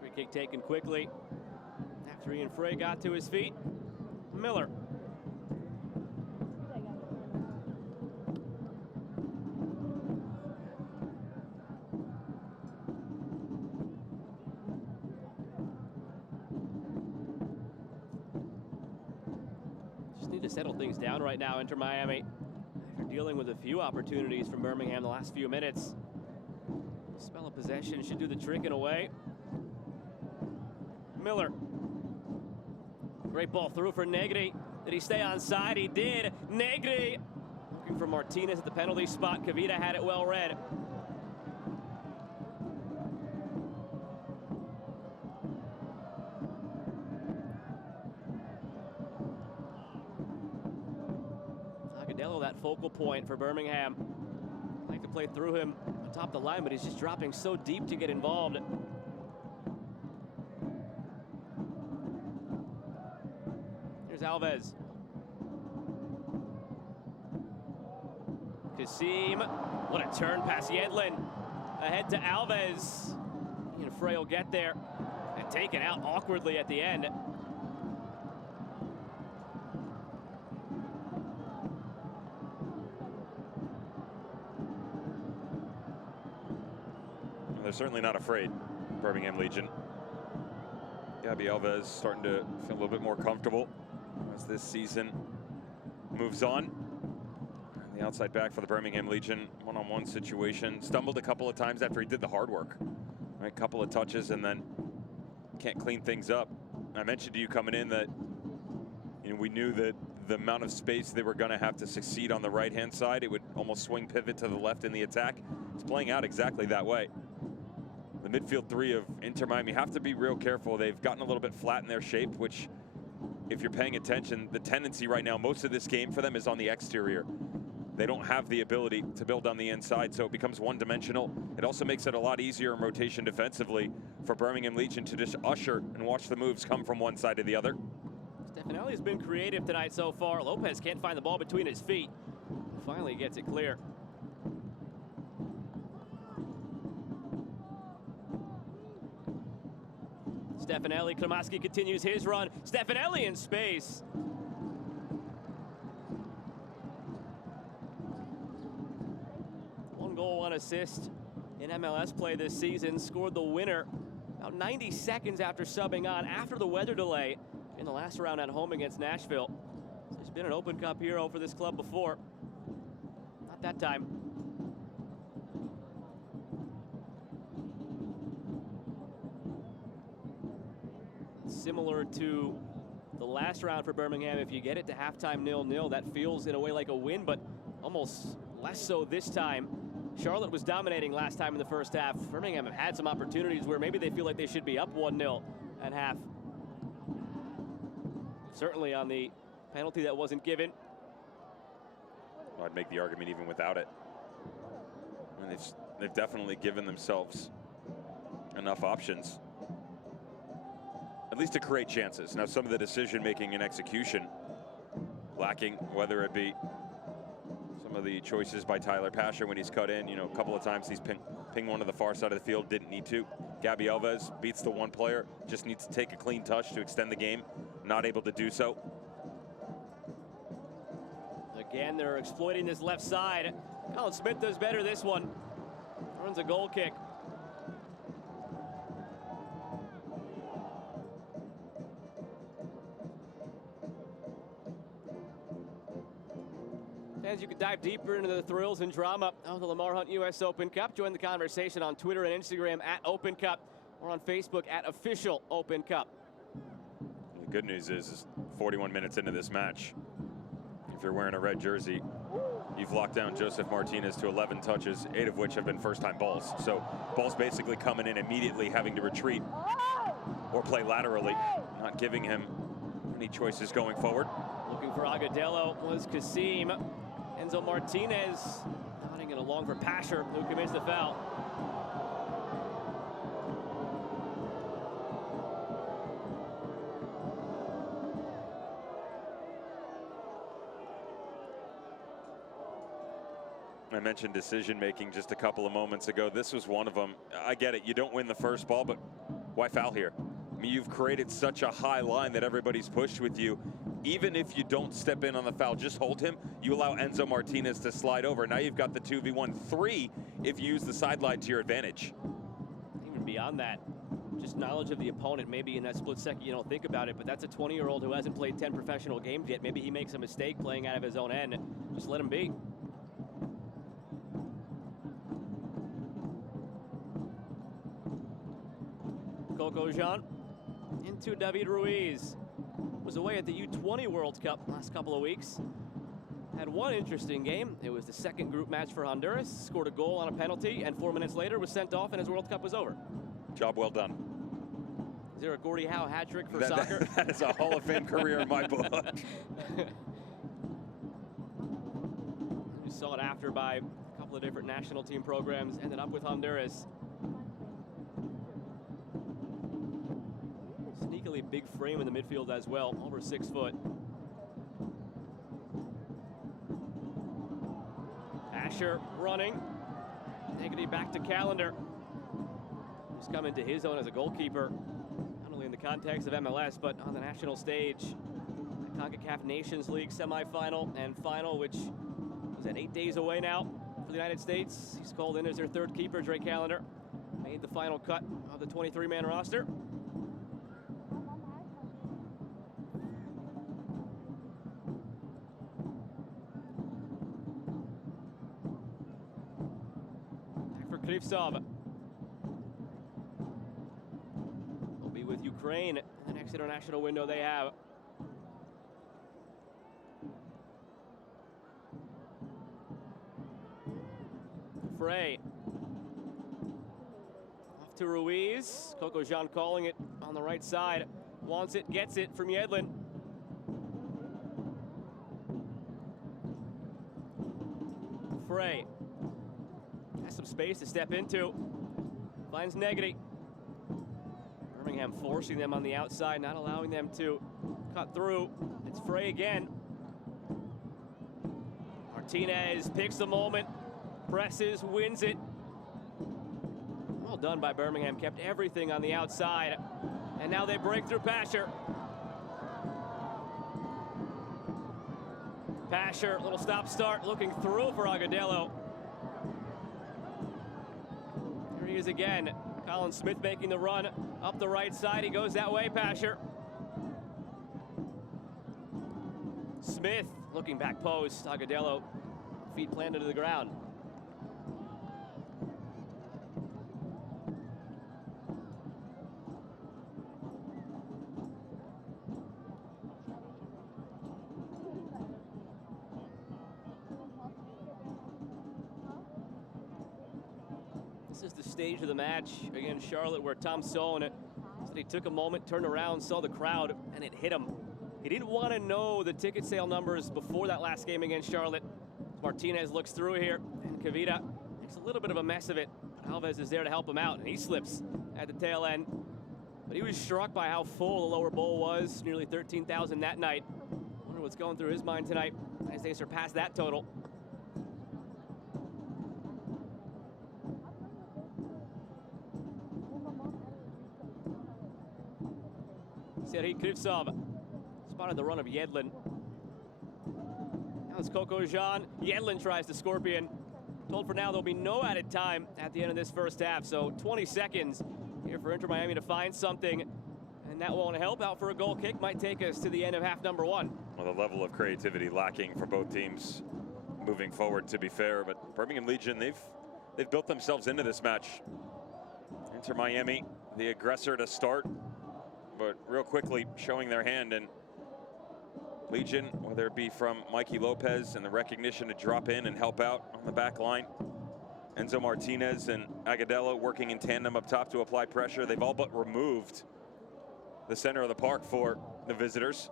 Free kick taken quickly after Ian Frey got to his feet. Miller. Just need to settle things down right now, Inter Miami, after dealing with a few opportunities from Birmingham the last few minutes. Spell of possession should do the trick in a way. Miller. Great ball through for Negri. Did he stay on side? He did. Negri looking for Martinez at the penalty spot. Kavita had it well read. Agudelo, that focal point for Birmingham. Like to play through him atop the line, but he's just dropping so deep to get involved. Alves. Kasim. What a turn past Yedlin. Ahead to Alves. Ian Frey will get there and taken out awkwardly at the end. They're certainly not afraid, Birmingham Legion. Gabby Alves starting to feel a little bit more comfortable as this season moves on. The outside back for the Birmingham Legion, one-on-one situation. Stumbled a couple of times after he did the hard work. Right, couple of touches and then can't clean things up. I mentioned to you coming in that we knew that the amount of space they were going to have to succeed on the right-hand side, it would almost swing pivot to the left in the attack. It's playing out exactly that way. The midfield 3 of Inter Miami have to be real careful. They've gotten a little bit flat in their shape, which, if you're paying attention, the tendency right now, most of this game for them is on the exterior. They don't have the ability to build on the inside, so it becomes one-dimensional. It also makes it a lot easier in rotation defensively for Birmingham Legion to just usher and watch the moves come from one side to the other. Stefanelli has been creative tonight so far. Lopez can't find the ball between his feet. Finally gets it clear. Stefanelli, Kramaski continues his run. Stefanelli in space. One goal, one assist in MLS play this season. Scored the winner about 90 seconds after subbing on after the weather delay in the last round at home against Nashville. So he's been an Open Cup hero for this club before. Not that time. similar to the last round for Birmingham. If you get it to halftime 0-0, that feels in a way like a win, but almost less so this time. Charlotte was dominating last time in the first half. Birmingham have had some opportunities where maybe they feel like they should be up 1-0 at half. Certainly on the penalty that wasn't given. Well, I'd make the argument even without it. I mean, they've definitely given themselves enough options, at least to create chances. Now, some of the decision making and execution lacking, whether it be some of the choices by Tyler Pasher when he's cut in. You know, a couple of times he's pinged one to the far side of the field, didn't need to. Gabby Alves beats the one player, just needs to take a clean touch to extend the game, not able to do so. Again, they're exploiting this left side. Colin Smith does better this one. Runs a goal kick. As you can dive deeper into the thrills and drama of the Lamar Hunt U.S. Open Cup, join the conversation on Twitter and Instagram at Open Cup, or on Facebook at Official Open Cup. The good news is 41 minutes into this match, if you're wearing a red jersey, you've locked down Joseph Martinez to 11 touches, 8 of which have been first-time balls. So balls basically coming in immediately, having to retreat or play laterally, not giving him any choices going forward. Looking for Agudelo was Kasim. Enzo Martinez nodding it along for Pasher, who commits the foul. I mentioned decision-making just a couple of moments ago. This was one of them. I get it, you don't win the first ball, but why foul here? I mean, you've created such a high line that everybody's pushed with you. Even if you don't step in on the foul, just hold him. You allow Enzo Martinez to slide over. Now you've got the 2v1, 3 if you use the sideline to your advantage. Even beyond that, just knowledge of the opponent. Maybe in that split second you don't think about it, but that's a 20-year-old who hasn't played 10 professional games yet. Maybe he makes a mistake playing out of his own end. Just let him be. Coco Jean into David Ruiz. Was away at the U20 World Cup last couple of weeks. Had one interesting game. It was the second group match for Honduras. Scored a goal on a penalty, and 4 minutes later was sent off and his World Cup was over. Job well done. Is there a Gordie Howe hat trick for soccer? That is a Hall of Fame career in my book. You saw it after by a couple of different national team programs. Ended up with Honduras. Sneakily big frame in the midfield as well, over 6 foot. Asher running. Negative back to Callender. Who's coming to his own as a goalkeeper, not only in the context of MLS, but on the national stage. The CONCACAF Nations League semifinal and final, which is at 8 days away now for the United States. He's called in as their third keeper, Drake Callender. Made the final cut of the 23-man roster. Krivtsov will be with Ukraine in the next international window they have. Frey off to Ruiz. Coco Jean calling it on the right side. Wants it, gets it from Yedlin. Frey has some space to step into. Finds Negri. Birmingham forcing them on the outside, not allowing them to cut through. It's Frey again. Martinez picks the moment, presses, wins it. Well done by Birmingham, kept everything on the outside. And now they break through Pasher. Pasher, little stop-start, looking through for Agudelo. Here he is again. Colin Smith making the run up the right side. He goes that way, Pasher. Smith looking back post. Agudelo, feet planted to the ground. This is the stage of the match against Charlotte where Tom Sohn said he took a moment, turned around, saw the crowd, and it hit him. He didn't want to know the ticket sale numbers before that last game against Charlotte. Martinez looks through here, and Kavita makes a little bit of a mess of it. Alves is there to help him out, and he slips at the tail end. But he was struck by how full the lower bowl was, nearly 13,000 that night. Wonder what's going through his mind tonight as they surpass that total. Serhii Krivtsov spotted the run of Yedlin. Now it's Coco Jean. Yedlin tries the Scorpion. Told for now there'll be no added time at the end of this first half, so 20 seconds here for Inter Miami to find something, and that won't help. Out for a goal kick might take us to the end of half number one. Well, the level of creativity lacking for both teams moving forward, to be fair, but Birmingham Legion, they've built themselves into this match. Inter Miami, the aggressor to start, but real quickly showing their hand, and Legion, whether it be from Mikey Lopez and the recognition to drop in and help out on the back line, Enzo Martinez and Agudelo working in tandem up top to apply pressure. They've all but removed the center of the park for the visitors.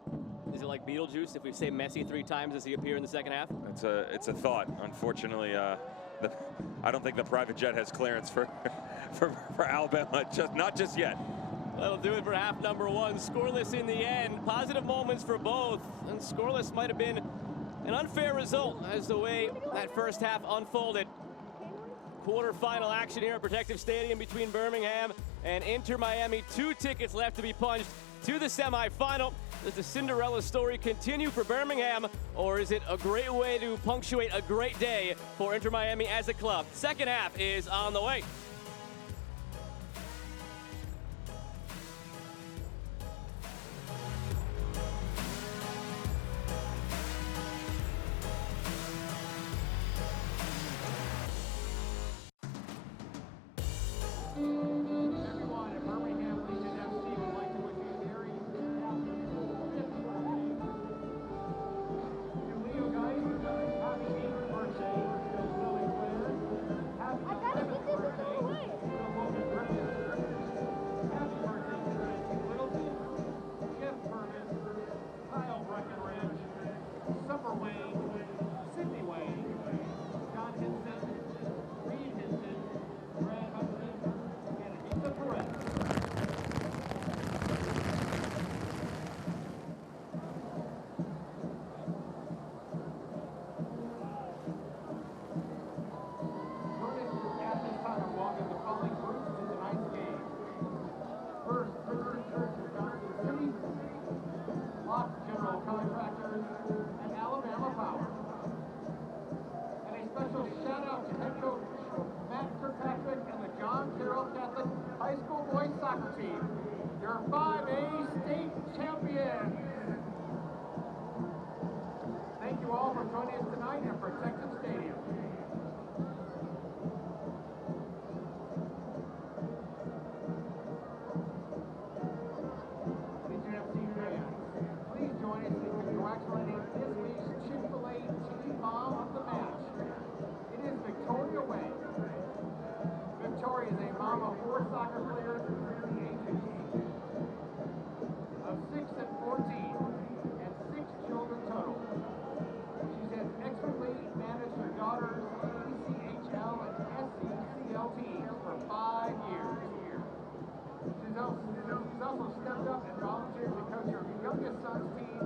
Is it like Beetlejuice if we say Messi 3 times does he appear in the second half? It's a thought. Unfortunately, I don't think the private jet has clearance for Alabama, not just yet. That'll do it for half number one. Scoreless in the end. Positive moments for both, and scoreless might have been an unfair result as the way that first half unfolded. Quarterfinal action here at Protective Stadium between Birmingham and Inter Miami. 2 tickets left to be punched to the semifinal. Does the Cinderella story continue for Birmingham, or is it a great way to punctuate a great day for Inter Miami as a club? Second half is on the way. Everyone at Birmingham Legion FC would like to wish you a very happy 50th birthday. To Leo Geis, happy 8th birthday to Lily Claire. Happy 7th birthday to Logan Griffin. Happy birthday to Nancy Littleton, Jeff Purvis, Kyle Breckenridge, Summer Wayne, Sydney Wayne, John Hinson, Reed Hinson, Brad Hudson, and Anita Perez. Join us at this time and welcome the following groups to tonight's game. First, Christian Church of Johnson City, Lock General Contractors, and Alabama Power. And a special shout out to head coach Matt Kirkpatrick and the John Carroll Catholic High School boys soccer team, your 5A state champions. Thank you all for joining us tonight at Protective Stadium. Legion FC fans, please join us in congratulating this week's Chick-fil-A Team Mom of the match. It is Victoria Way. Victoria is a mom of 4 soccer players in the ages of 6 and 14 and 6 children total. She has expertly managed her daughter's ECHL and SECL teams for 5 years. She's also stepped up and volunteered to coach her youngest son's team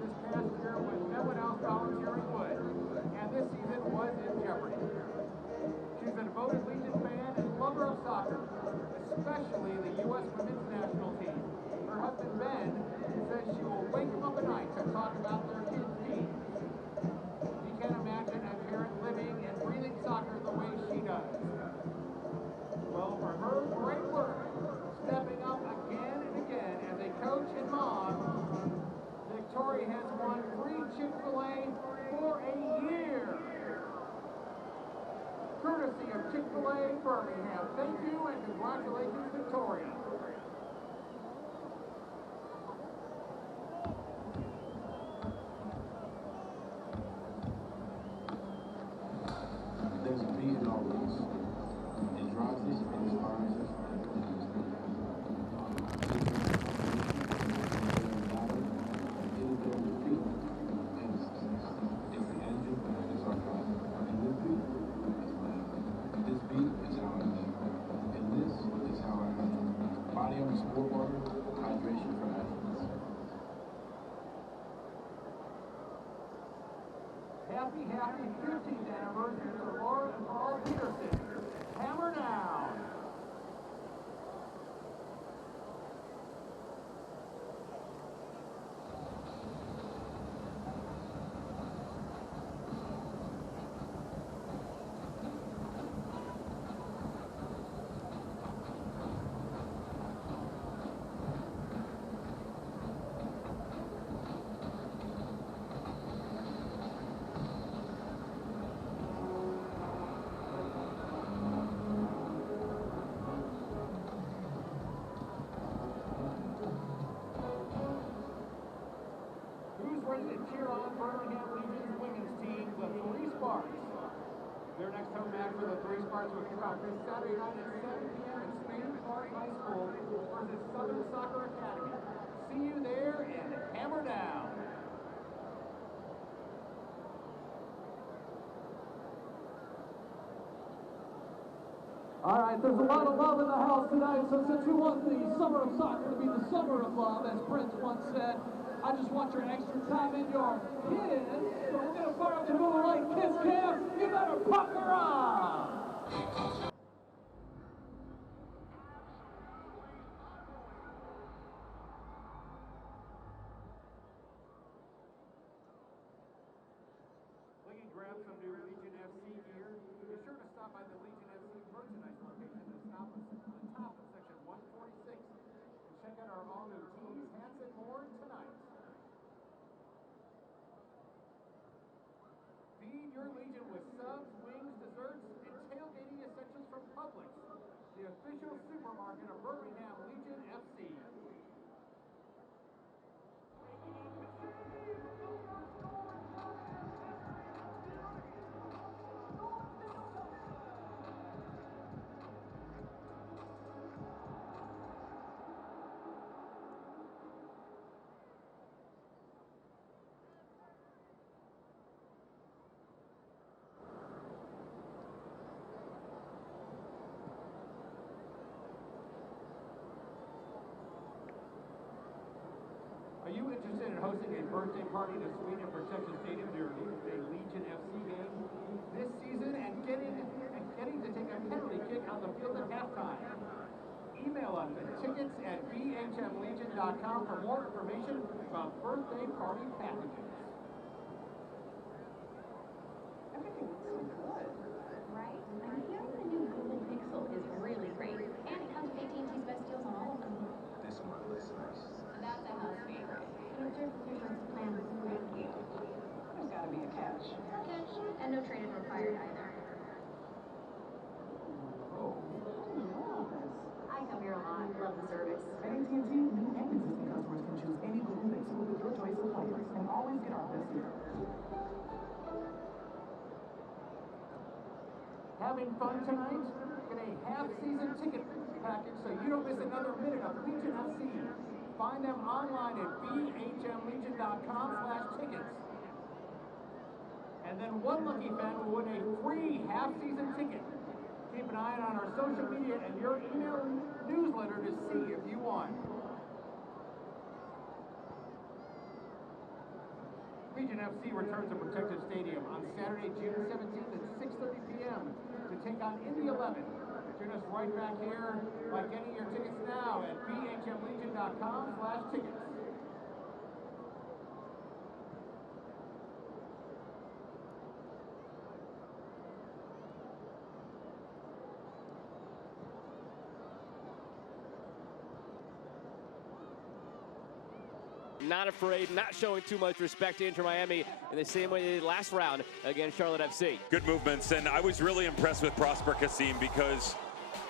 this past year when no one else volunteering would, and this season was in jeopardy. She's a devoted Legion fan and lover of soccer, especially the U.S. women's national team. Her husband Ben says she will wake him up at night to talk about their kids' teams. He can't imagine a parent living and breathing soccer the way she does. Well, for her great work, stepping up again and again as a coach and mom, Victoria has won free Chick-fil-A for a year. Courtesy of Chick-fil-A Birmingham. Thank you and congratulations, Victoria. There's a beat in all this. It drives Happy 15th anniversary to Laura and Paul Peterson. Hammer down. Ready to cheer on Birmingham Legion's women's team, the Three Sparks. Their next home match for the Three Sparks will kick off this Saturday night at 7 p.m. at Spain Park High School versus Southern Soccer Academy. See you there and hammer down. All right, there's a lot of love in the house tonight, so since we want the summer of soccer to be the summer of love, as Prince once said, I just want your extra time in your kids, so we're going to fire up the Miller Lite Kids Camp. You better pucker on! Looking to grab some new Legion FC gear? Be sure to stop by the Legion FC merchandise location at the top of section 146 and check out our all new tees, hats, and more tonight. Feed your Legion with subs, wings, desserts, and tailgating essentials from Publix, the official supermarket of Birmingham Legion FC. Are you interested in hosting a birthday party to suite at Protection Stadium during a Legion FC game this season and getting to take a penalty kick on the field at halftime? Email us at tickets@bhmlegion.com for more information about birthday party packages. Everything looks so good. Right? I'm hearing the new Google Pixel is really great. And it comes with AT&T's best deals on all of them. This one looks nice. That's a house favorite. Your terms and conditions plan. Thank you. There's got to be a catch. No catch. And no trade-in required either. I come here a lot. Love the service. At AT&T, new and existing customers can choose any Google Pixel with your choice of players and always get our best deals. Having fun tonight? Get a half-season ticket package so you don't miss another minute of Legion FC. Find them online at bhmlegion.com/tickets. And then one lucky fan will win a free half-season ticket. Keep an eye on our social media and your email newsletter to see if you won. Legion FC returns to Protective Stadium on Saturday, June 17th at 6:30 p.m. to take on Indy 11. Join us right back here by getting your tickets now at bhmlegion.com/tickets. Not afraid, not showing too much respect to Inter Miami in the same way they did last round against Charlotte FC. Good movements, and I was really impressed with Prosper Kassim because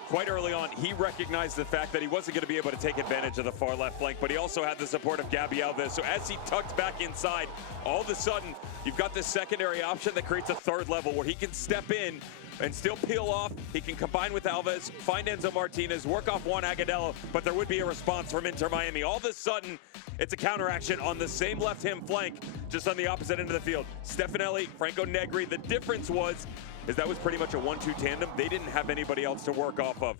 quite early on, he recognized the fact that he wasn't going to be able to take advantage of the far left flank, but he also had the support of Gabby Alves. So as he tucked back inside, all of a sudden, you've got this secondary option that creates a third level where he can step in and still peel off. He can combine with Alves, find Enzo Martinez, work off Juan Agudelo, but there would be a response from Inter Miami. All of a sudden, it's a counteraction on the same left him flank, just on the opposite end of the field. Stefanelli, Franco Negri, the difference was that was pretty much a 1-2 tandem. They didn't have anybody else to work off of.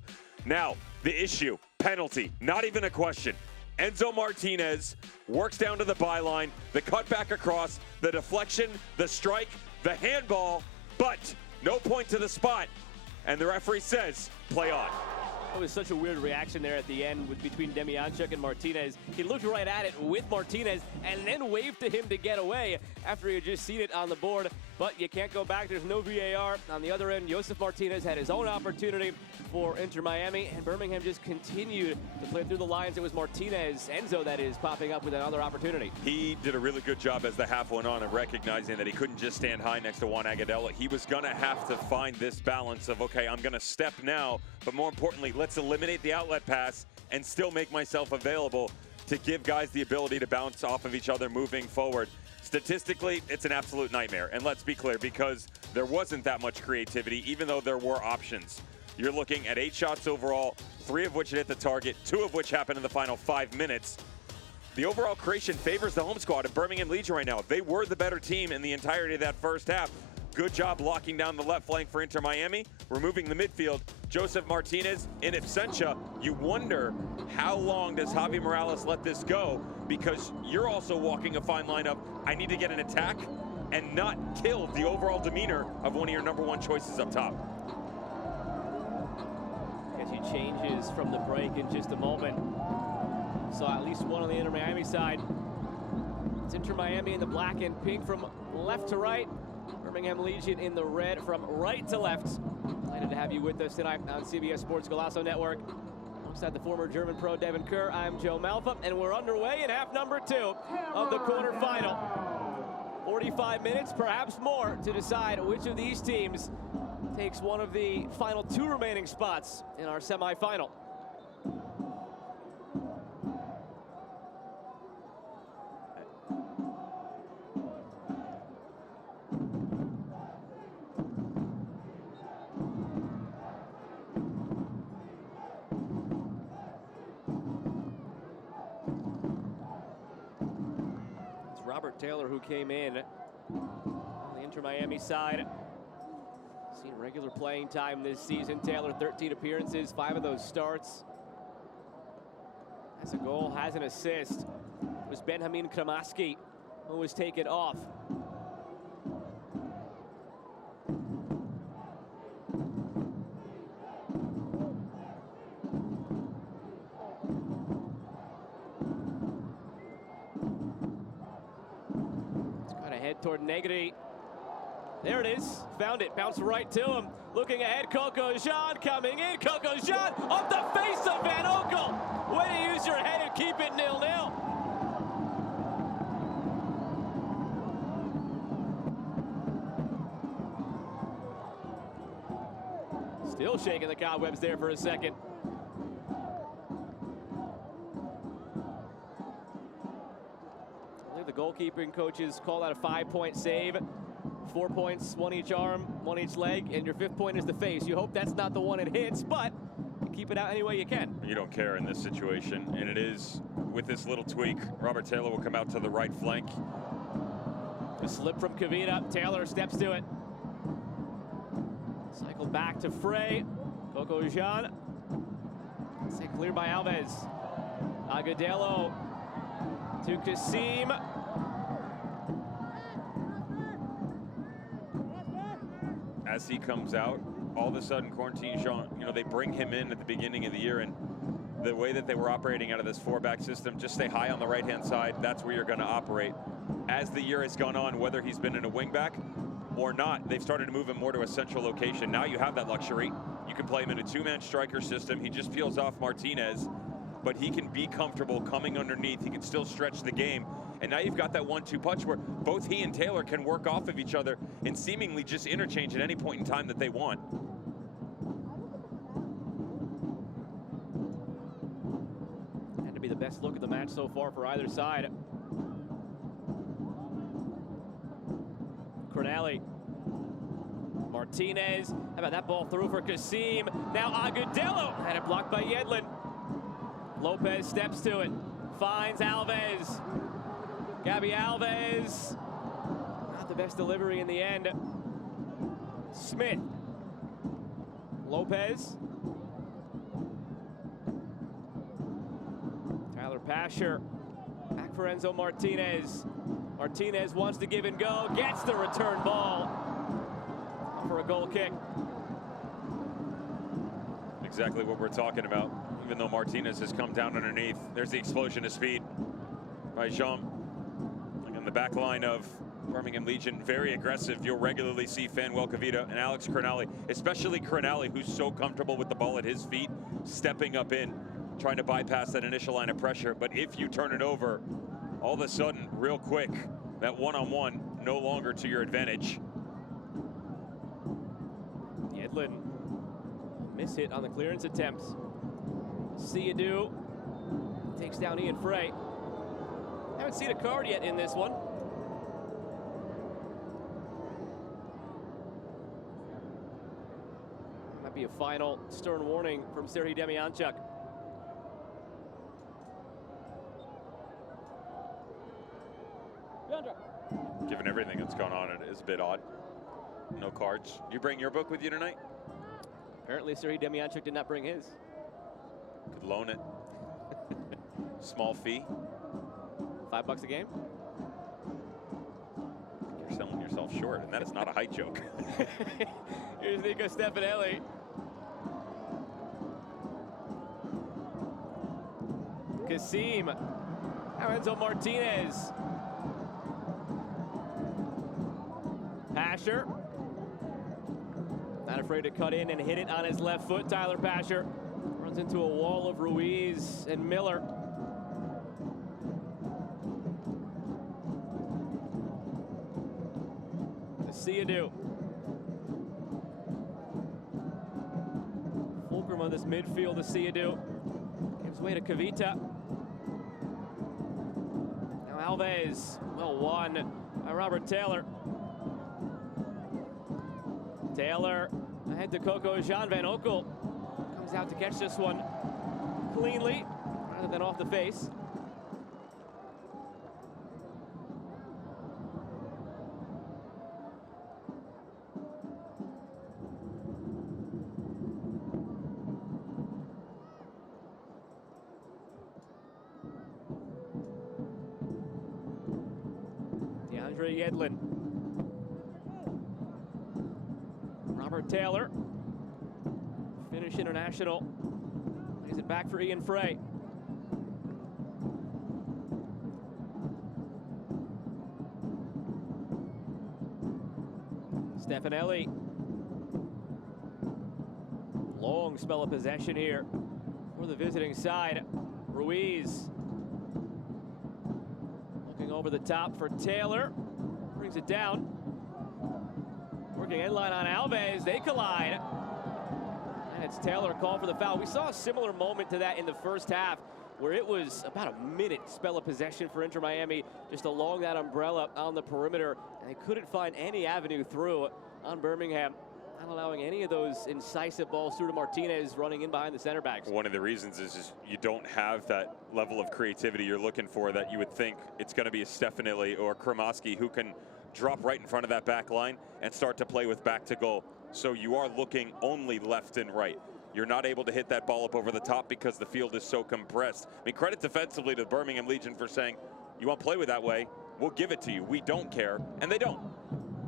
Now, the issue, penalty, not even a question. Enzo Martinez works down to the byline, the cut back across, the deflection, the strike, the handball, but no point to the spot. And the referee says, play on. It was such a weird reaction there at the end between Demianchuk and Martinez. He looked right at it with Martinez and then waved to him to get away after he had just seen it on the board. But you can't go back. There's no VAR. On the other end, Josef Martinez had his own opportunity for Inter Miami, and Birmingham just continued to play through the lines. It was Martinez, Enzo that is, popping up with another opportunity. He did a really good job as the half went on of recognizing that he couldn't just stand high next to Juan Agudelo. He was going to have to find this balance of, okay, I'm going to step now, but more importantly, let's eliminate the outlet pass and still make myself available to give guys the ability to bounce off of each other moving forward. Statistically, it's an absolute nightmare. And let's be clear, because there wasn't that much creativity, even though there were options. You're looking at 8 shots overall, 3 of which hit the target, 2 of which happened in the final 5 minutes. The overall creation favors the home squad of Birmingham Legion right now. They were the better team in the entirety of that first half. Good job locking down the left flank for Inter Miami, removing the midfield. Josef Martinez in absentia. You wonder, how long does Javi Morales let this go? Because you're also walking a fine line of, I need to get an attack and not kill the overall demeanor of one of your #1 choices up top. As he changes from the break in just a moment. Saw at least one on the Inter Miami side. It's Inter Miami in the black and pink from left to right. Birmingham Legion in the red from right to left. Delighted to have you with us tonight on CBS Sports Golazo Network. Alongside the former German pro Devin Kerr, I'm Joe Malfa, and we're underway in half number 2 of the quarterfinal. 45 minutes, perhaps more, to decide which of these teams takes one of the final 2 remaining spots in our semifinal. Robert Taylor, who came in on the Inter Miami side. Seen regular playing time this season. Taylor, 13 appearances, 5 of those starts. Has a goal, has an assist. It was Benjamin Kramaski who was taken off. Toward Negri. There it is. Found it. Bounced right to him. Looking ahead. Coco Jean coming in. Coco Jean off the face of Van Oekel. Way to use your head and keep it 0-0. Still shaking the cobwebs there for a second. The goalkeeping coaches call that a 5-point save. 4 points, 1 each arm, 1 each leg, and your 5th point is the face. You hope that's not the one it hits, but you keep it out any way you can. You don't care in this situation, and it is, with this little tweak, Robert Taylor will come out to the right flank. A slip from Kavita. Taylor steps to it. Cycle back to Frey. Coco Jean. Say clear by Alves. Agudelo to Kasim. As he comes out, all of a sudden, Quarantine Jean, they bring him in at the beginning of the year, and the way that they were operating out of this 4-back system, just stay high on the right-hand side, that's where you're going to operate. As the year has gone on, whether he's been in a wing-back or not, they've started to move him more to a central location. Now you have that luxury. You can play him in a 2-man striker system. He just peels off Martinez, but he can be comfortable coming underneath. He can still stretch the game. And now you've got that 1-2 punch where both he and Taylor can work off of each other and seemingly just interchange at any point in time that they want. Had to be the best look of the match so far for either side. Corneli. Martinez. How about that ball through for Kasim? Now Agudelo. Had it blocked by Yedlin. Lopez steps to it. Finds Alves. Gabby Alves. Not the best delivery in the end. Smith. Lopez. Tyler Pasher. Back for Enzo Martinez. Martinez wants to give and go, gets the return ball for a goal kick. Exactly what we're talking about. Even though Martinez has come down underneath, there's the explosion of speed by Jean. And the back line of Birmingham Legion, very aggressive. You'll regularly see Fanuel Cavita and Alex Cronali, especially Cronali, who's so comfortable with the ball at his feet, stepping up in, trying to bypass that initial line of pressure. But if you turn it over, all of a sudden, real quick, that one-on-one no longer to your advantage. Yedlin, miss hit on the clearance attempts. Siadou takes down Ian Frey. Haven't seen a card yet in this one. Might be a final stern warning from Serhii Demianchuk. Given everything that's gone on, it is a bit odd. No cards. You bring your book with you tonight? Apparently Serhii Demianchuk did not bring his. Could loan it. Small fee. $5 a game. You're selling yourself short, and that is not a height joke. Here's Nico Stefanelli. Kasim. Now Enzo Martinez. Pasher. Not afraid to cut in and hit it on his left foot. Tyler Pasher runs into a wall of Ruiz and Miller. Siadou. Fulcrum on this midfield to Siadou. Gives way to Cavita. Now Alves, well won by Robert Taylor. Taylor ahead to Coco Jean Van Oekel. Comes out to catch this one cleanly rather than off the face. Yedlin. Robert Taylor, Finnish international, lays it back for Ian Frey. Stefanelli. Long spell of possession here for the visiting side. Ruiz looking over the top for Taylor. Brings it down. Working end line on Alves. They collide. And it's Taylor called for the foul. We saw a similar moment to that in the first half, where it was about a minute spell of possession for Inter Miami, just along that umbrella on the perimeter. And they couldn't find any avenue through on Birmingham, not allowing any of those incisive balls through to Martinez running in behind the center backs. One of the reasons is you don't have that level of creativity you're looking for, that you would think it's going to be a Stefanelli or Kremoski who can drop right in front of that back line and start to play with back to goal. So you are looking only left and right. You're not able to hit that ball up over the top because the field is so compressed. I mean, credit defensively to the Birmingham Legion for saying, you want to play with that way, we'll give it to you. We don't care. And they don't,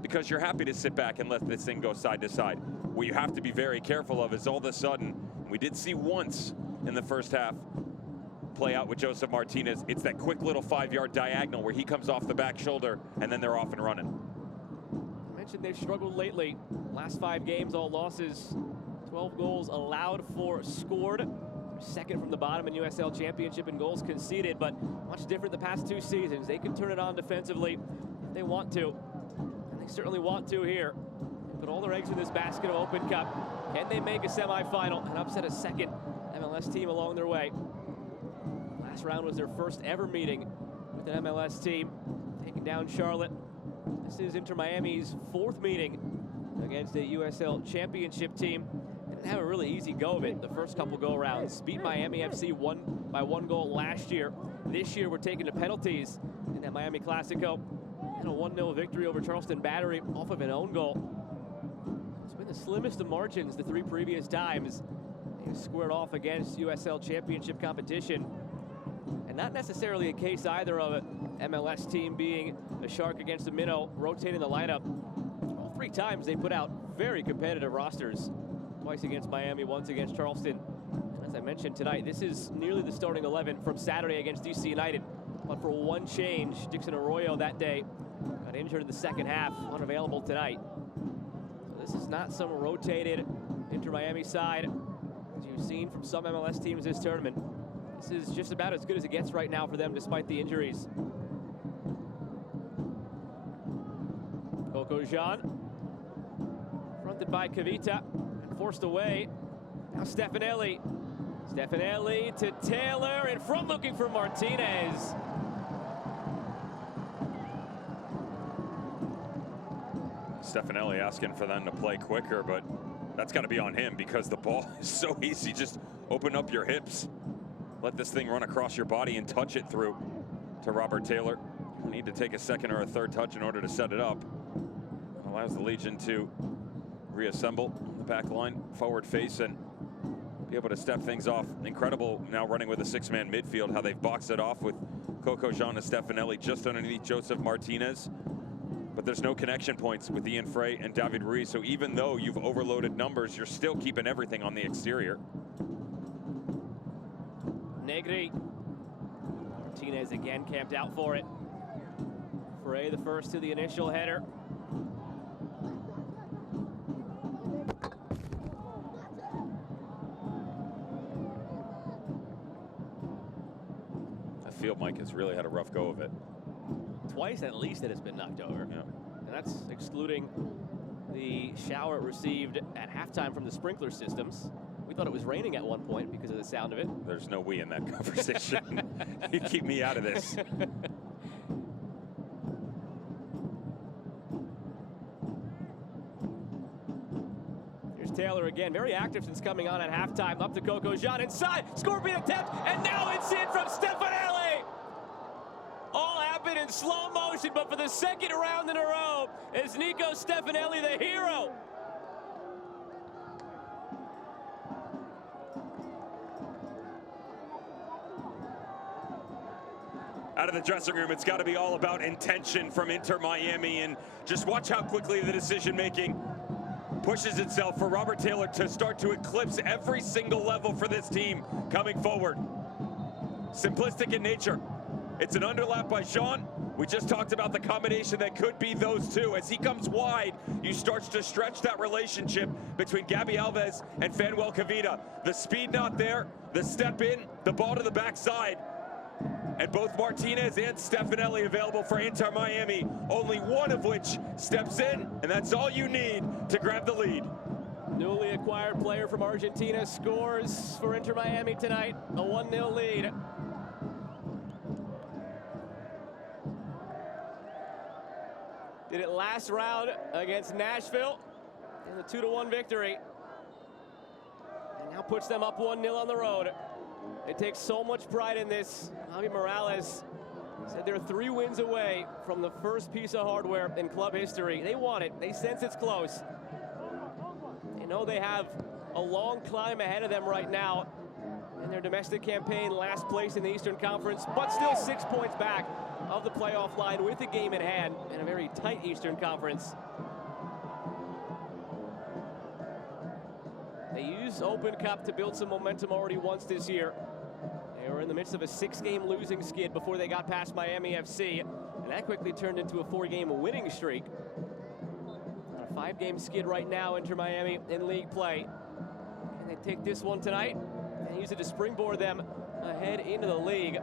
because you're happy to sit back and let this thing go side to side. What you have to be very careful of is all of a sudden, we did see once in the first half play out with Joseph Martinez, it's that quick little 5-yard diagonal where he comes off the back shoulder and then they're off and running. I mentioned they've struggled lately. Last 5 games, all losses. 12 goals allowed for scored. Second from the bottom in USL Championship in goals conceded, but much different the past 2 seasons. They can turn it on defensively if they want to, and they certainly want to here. They put all their eggs in this basket of Open Cup. Can they make a semifinal and upset a second MLS team along their way? Last round was their first ever meeting with an MLS team, taking down Charlotte. This is Inter Miami's 4th meeting against a USL Championship team. They didn't have a really easy go of it the first couple go-rounds. Beat Miami FC by 1 goal last year. This year we're taking to penalties in that Miami Classico, and a 1-0 victory over Charleston Battery off of an own goal. It's been the slimmest of margins the 3 previous times they've squared off against USL Championship competition. And not necessarily a case either of it MLS team being a Shark against the Minnow, rotating the lineup. All 3 times they put out very competitive rosters. Twice against Miami, once against Charleston. As I mentioned tonight, this is nearly the starting 11 from Saturday against DC United. But for one change, Dixon Arroyo that day got injured in the second half, unavailable tonight. So this is not some rotated Inter-Miami side as you've seen from some MLS teams this tournament. This is just about as good as it gets right now for them despite the injuries. Coco Jean, fronted by Kavita and forced away. Now Stefanelli. Stefanelli to Taylor, in front looking for Martinez. Stefanelli asking for them to play quicker, but that's got to be on him because the ball is so easy. Just open up your hips, let this thing run across your body and touch it through to Robert Taylor. You need to take a second or a third touch in order to set it up. Allows the Legion to reassemble the back line, forward face, and be able to step things off. Incredible now running with a 6-man midfield, how they've boxed it off with Coco Jean and Stefanelli just underneath Joseph Martinez. But there's no connection points with Ian Frey and David Ruiz. So even though you've overloaded numbers, you're still keeping everything on the exterior. Negri. Martinez again camped out for it. Frey the first to the initial header. I feel Mike has really had a rough go of it. Twice at least it has been knocked over. Yeah. And that's excluding the shower it received at halftime from the sprinkler systems. We thought it was raining at one point because of the sound of it. There's no we in that conversation. You keep me out of this. Here's Taylor again, very active since coming on at halftime. Up to Coco Jean inside, scorpion attempt, and now it's in from Stefanelli. All happened in slow motion, but for the second round in a row is Nico Stefanelli the hero. Out of the dressing room, it's got to be all about intention from Inter Miami, and just watch how quickly the decision making pushes itself for Robert Taylor to start to eclipse every single level for this team coming forward. Simplistic in nature. It's an underlap by Jean. We just talked about the combination that could be those two. As he comes wide, you start to stretch that relationship between Gabby Alves and Fanuel Kavita. The speed not there, the step in, the ball to the backside. And both Martinez and Stefanelli available for Inter Miami, only one of which steps in, and that's all you need to grab the lead. Newly acquired player from Argentina scores for Inter Miami tonight, a 1-0 lead. Did it last round against Nashville in the 2-1 victory. And now puts them up 1-0 on the road. They take so much pride in this. Javi Morales said they're 3 wins away from the first piece of hardware in club history. They want it. They sense it's close. They know they have a long climb ahead of them right now in their domestic campaign, last place in the Eastern Conference, but still 6 points back of the playoff line with a game in hand in a very tight Eastern Conference. They use Open Cup to build some momentum already once this year. They were in the midst of a 6-game losing skid before they got past Miami FC, and that quickly turned into a 4-game winning streak. On a 5-game skid right now, Inter Miami in league play. Can they take this one tonight and use it to springboard them ahead into the league?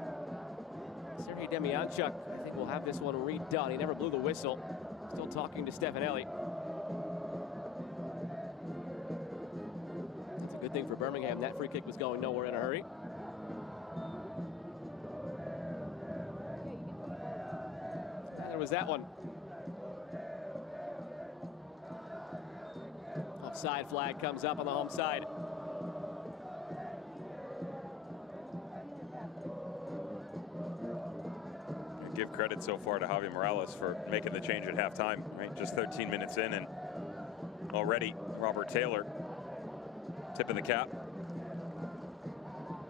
Sergei Demianchuk, I think, will have this one redone. He never blew the whistle. Still talking to Stefanelli. That's a good thing for Birmingham. That free kick was going nowhere in a hurry. And there was that one. Offside flag comes up on the home side. Give credit so far to Javi Morales for making the change at halftime, right? Just 13 minutes in, and already Robert Taylor, tip of the cap.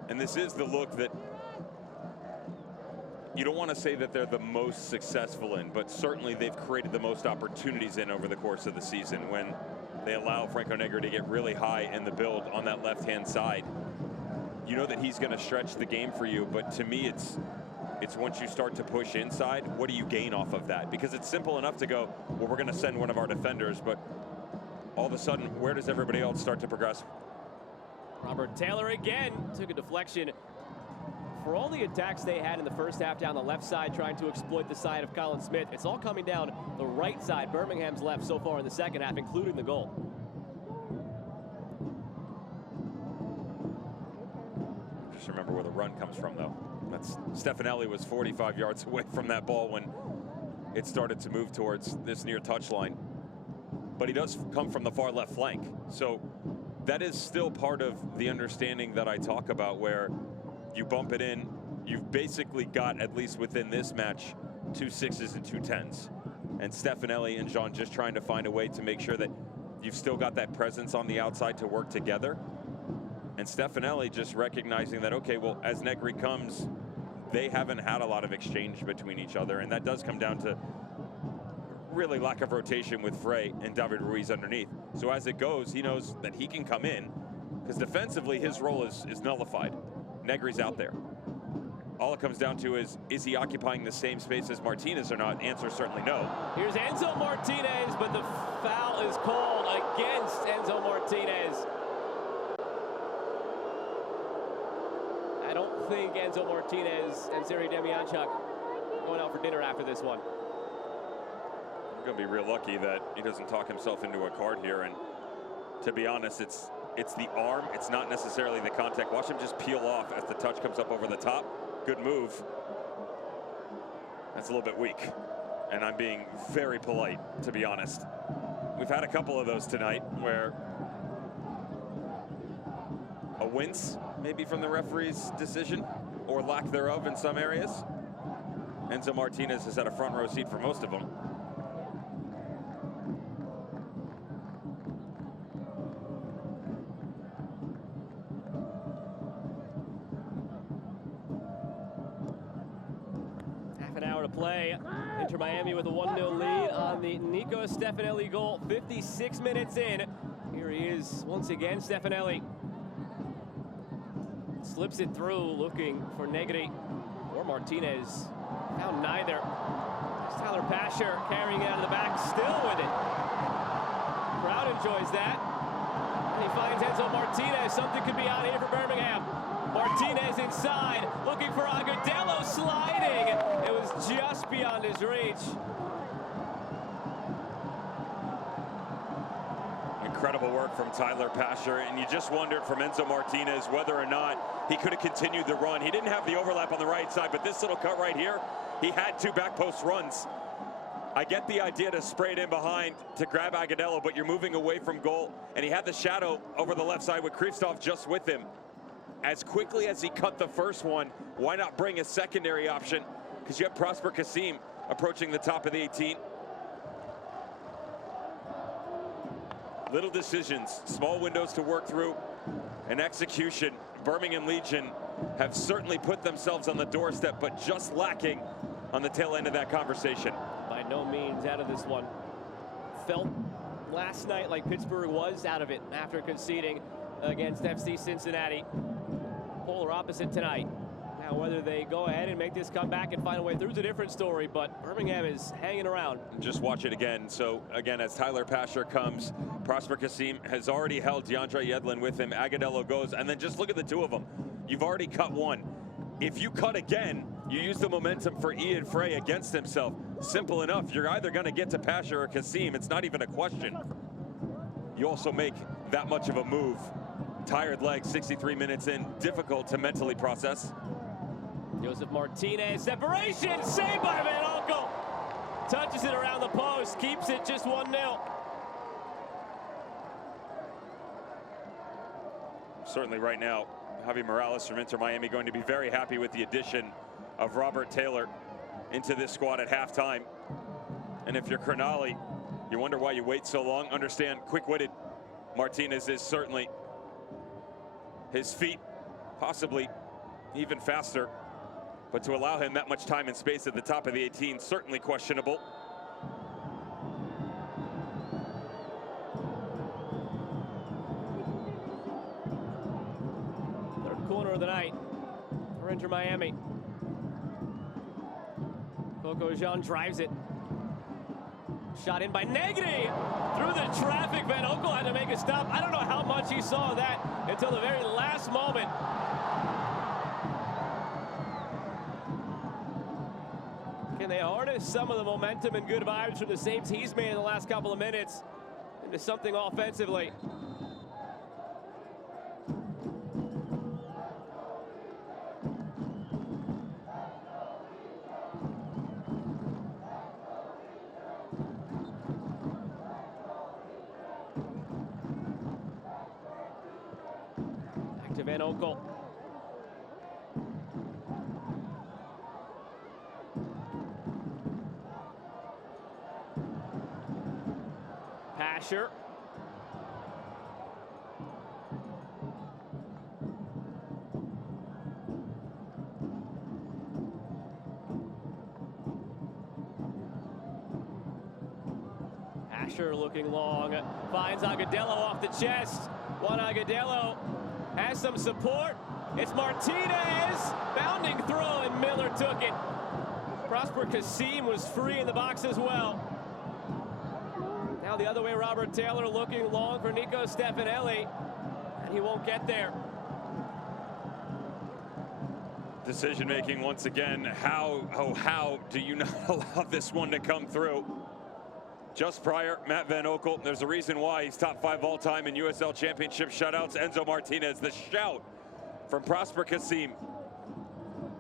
And this is the look that you don't want to say that they're the most successful in, but certainly they've created the most opportunities in over the course of the season when they allow Franco Negri to get really high in the build on that left-hand side. You know that he's going to stretch the game for you, but to me it's once you start to push inside, what do you gain off of that? Because it's simple enough to go, well, we're going to send one of our defenders, but all of a sudden, where does everybody else start to progress? Robert Taylor again took a deflection. For all the attacks they had in the first half down the left side, trying to exploit the side of Colin Smith, it's all coming down the right side, Birmingham's left so far in the second half, including the goal. Just remember where the run comes from, though. That's Stefanelli was 45 yards away from that ball when it started to move towards this near touchline. But he does come from the far left flank. So that is still part of the understanding that I talk about, where you bump it in. You've basically got, at least within this match, 2 6s and 2 10s. And Stefanelli and Jean just trying to find a way to make sure that you've still got that presence on the outside to work together. And Stefanelli just recognizing that, okay, well, as Negri comes, they haven't had a lot of exchange between each other. And that does come down to really lack of rotation with Frey and David Ruiz underneath. So as it goes, he knows that he can come in, because defensively his role is nullified. Negri's out there. All it comes down to is he occupying the same space as Martinez or not? Answer certainly no. Here's Enzo Martinez, but the foul is called against Enzo Martinez. I don't think Enzo Martinez and Siri Demianchuk going out for dinner after this one. I'm going to be real lucky that he doesn't talk himself into a card here. And to be honest, it's the arm. It's not necessarily the contact. Watch him just peel off as the touch comes up over the top. Good move. That's a little bit weak. And I'm being very polite, to be honest. We've had a couple of those tonight where a wince maybe from the referee's decision or lack thereof in some areas. Enzo Martinez has had a front row seat for most of them. Half an hour to play. Inter Miami with a 1-0 lead on the Nico Stefanelli goal. 56 minutes in. Here he is once again, Stefanelli. Slips it through, looking for Negri or Martinez. Found neither. It's Tyler Pasher carrying it out of the back, still with it. Crowd enjoys that. And he finds Enzo Martinez. Something could be out here for Birmingham. Martinez inside, looking for Agudelo, sliding. It was just beyond his reach. Incredible work from Tyler Pasher, and you just wondered from Enzo Martinez whether or not he could have continued the run. He didn't have the overlap on the right side, but this little cut right here, he had 2 back post runs. I get the idea to spray it in behind to grab Agudelo, but you're moving away from goal, and he had the shadow over the left side with Kristoff just with him. As quickly as he cut the first one, why not bring a secondary option? Because you have Prosper Kasim approaching the top of the 18. Little decisions, small windows to work through, and execution. Birmingham Legion have certainly put themselves on the doorstep, but just lacking on the tail end of that conversation. By no means out of this one. Felt last night like Pittsburgh was out of it after conceding against FC Cincinnati. Polar opposite tonight. Now whether they go ahead and make this comeback and find a way through is a different story, but Birmingham is hanging around. Just watch it again. So again, as Tyler Pasher comes, Prosper Kasim has already held DeAndre Yedlin with him. Agudelo goes, and then just look at the two of them. You've already cut one. If you cut again, you use the momentum for Ian Frey against himself. Simple enough. You're either going to get to Pasher or Kasim. It's not even a question. You also make that much of a move. Tired legs, 63 minutes in. Difficult to mentally process. Joseph Martinez, separation, saved by Van Unkel. Touches it around the post, keeps it just 1-0. Certainly right now, Javi Morales from Inter Miami going to be very happy with the addition of Robert Taylor into this squad at halftime. And if you're Crognali, you wonder why you wait so long. Understand, quick-witted Martinez is certainly his feet, possibly even faster. But to allow him that much time and space at the top of the 18, certainly questionable. Third corner of the night for Inter Miami. Coco Jean drives it. Shot in by Negri. Through the traffic, Van Oekel had to make a stop. I don't know how much he saw of that until the very last moment. Can they harness some of the momentum and good vibes from the saves he's made in the last couple of minutes into something offensively? Back to Van Oekel. Pasher. Pasher looking long, finds Agudelo off the chest. Juan Agudelo has some support. It's Martinez, bounding throw, and Miller took it. Prosper Kasim was free in the box as well. Now the other way, Robert Taylor looking long for Nico Stefanelli, and he won't get there. Decision making once again. How do you not allow this one to come through? Just prior, Matt Van Oekel, there's a reason why he's top 5 all-time in USL Championship shutouts. Enzo Martinez, the shout from Prosper Kasim.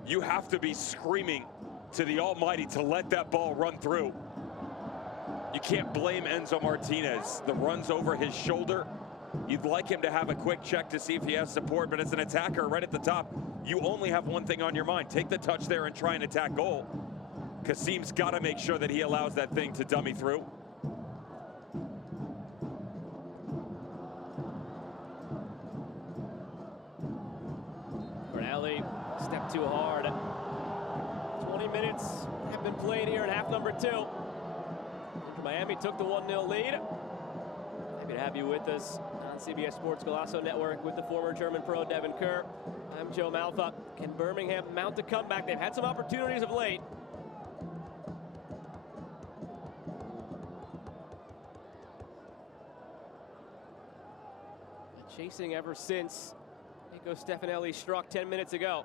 You have to be screaming to the Almighty to let that ball run through. You can't blame Enzo Martinez. The run's over his shoulder. You'd like him to have a quick check to see if he has support, but as an attacker right at the top, you only have one thing on your mind. Take the touch there and try and attack goal. Kasim's got to make sure that he allows that thing to dummy through. Bernelli stepped too hard. 20 minutes have been played here in half number 2. Miami took the 1-0 lead. Happy to have you with us on CBS Sports Golasso Network with the former German pro Devin Kerr. I'm Joe Malfa. Can Birmingham mount a comeback? They've had some opportunities of late. Chasing ever since Nico Stefanelli struck 10 minutes ago.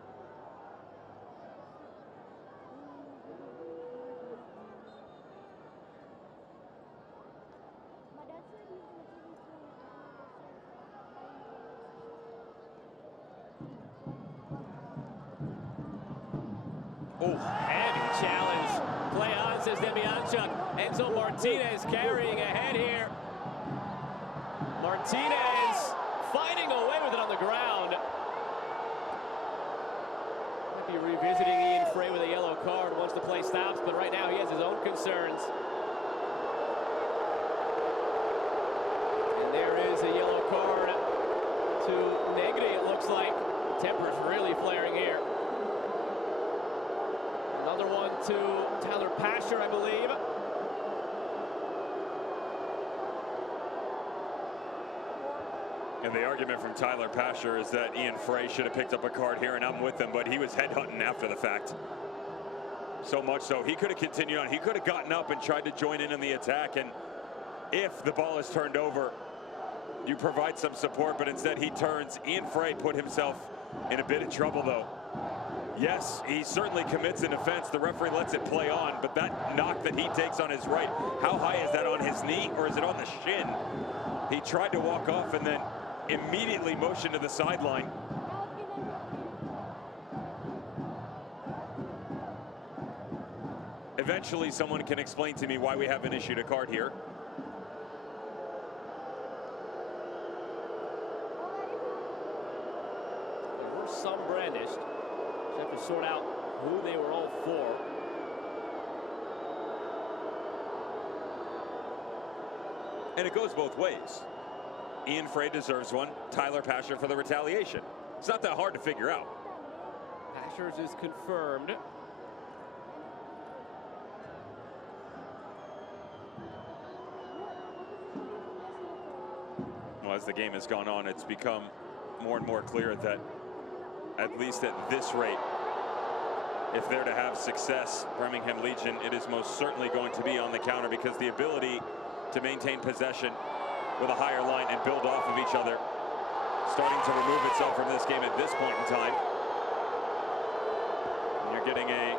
Oh, heavy challenge. Play on, says Demianchuk. Enzo Martinez carrying ahead here. Martinez fighting away with it on the ground. Might be revisiting Ian Frey with a yellow card once the play stops, but right now he has his own concerns. And there is a yellow card to Negri, it looks like. Temper's really flaring here. Another one to Tyler Pasher, I believe. And the argument from Tyler Pasher is that Ian Frey should have picked up a card here, and I'm with him, but he was headhunting after the fact. So much so, he could have continued on. He could have gotten up and tried to join in the attack, and if the ball is turned over, you provide some support, but instead he turns. Ian Frey put himself in a bit of trouble, though. Yes, he certainly commits an offense. The referee lets it play on, but that knock that he takes on his right, how high is that, on his knee or is it on the shin? He tried to walk off and then immediately motioned to the sideline. Eventually, someone can explain to me why we haven't issued a card here. There were some brandished. Have to sort out who they were all for. And it goes both ways. Ian Frey deserves one. Tyler Pasher for the retaliation. It's not that hard to figure out. Pashers is confirmed. Well, as the game has gone on, it's become more and more clear that, at least at this rate, if they're to have success, Birmingham Legion, it is most certainly going to be on the counter, because the ability to maintain possession with a higher line and build off of each other starting to remove itself from this game at this point in time. And you're getting a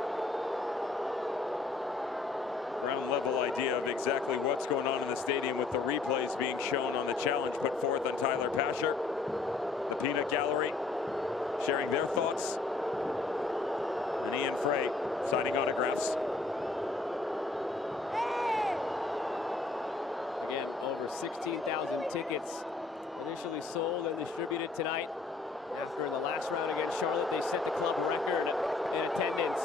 ground level idea of exactly what's going on in the stadium with the replays being shown on the challenge put forth on Tyler Pasher. The Peanut Gallery sharing their thoughts, and Ian Frey signing autographs. Again, over 16,000 tickets initially sold and distributed tonight. After in the last round against Charlotte, they set the club record in attendance.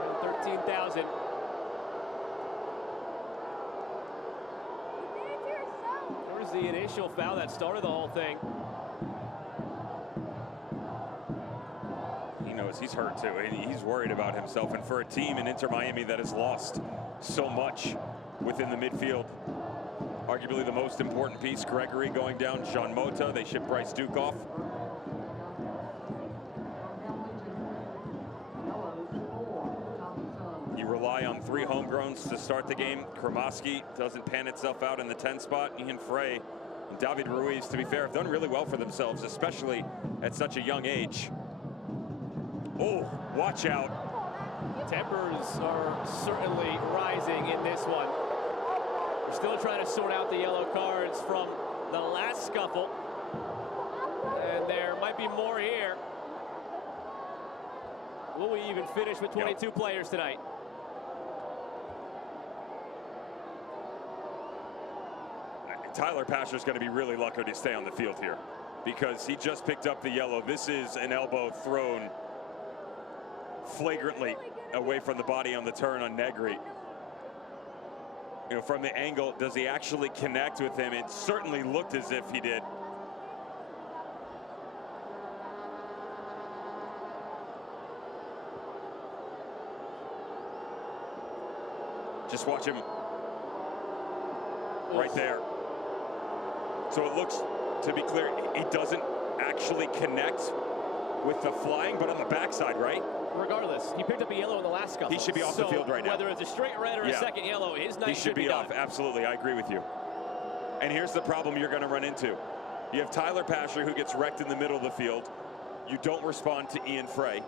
Around 13,000. There was the initial foul that started the whole thing. He knows he's hurt too, and he's worried about himself. And for a team in Inter Miami that has lost so much within the midfield, arguably the most important piece, Gregory going down, Jean Mota, they ship Bryce Duke off. You rely on 3 homegrowns to start the game. Kremoski doesn't pan itself out in the 10 spot. Ian Frey and David Ruiz, to be fair, have done really well for themselves, especially at such a young age. Oh, watch out. Tempers are certainly rising in this one. We're still trying to sort out the yellow cards from the last scuffle. And there might be more here. Will we even finish with 22 players tonight? Tyler Pasher's going to be really lucky to stay on the field here, because he just picked up the yellow. This is an elbow thrown flagrantly away from the body on the turn on Negri. You know, from the angle, does he actually connect with him? It certainly looked as if he did. Just watch him right there. So it looks, to be clear, he doesn't actually connect with the flying, but on the backside, right? Regardless, he picked up a yellow in the last scuffle. He should be off the field right now. Whether it's a straight red or a second yellow, his night he should be off. Absolutely, I agree with you. And here's the problem you're going to run into. You have Tyler Pasher, who gets wrecked in the middle of the field. You don't respond to Ian Frey.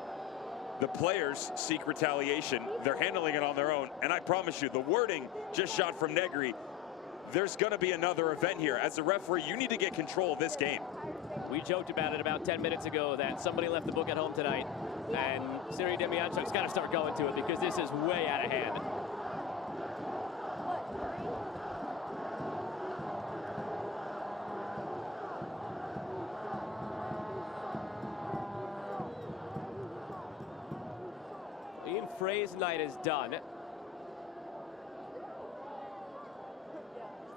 The players seek retaliation. They're handling it on their own. And I promise you, the wording just shot from Negri, there's going to be another event here. As a referee, you need to get control of this game. We joked about it about 10 minutes ago that somebody left the book at home tonight, and Siri Demianchuk's got to start going to it, because this is way out of hand. Ian Frey's night is done.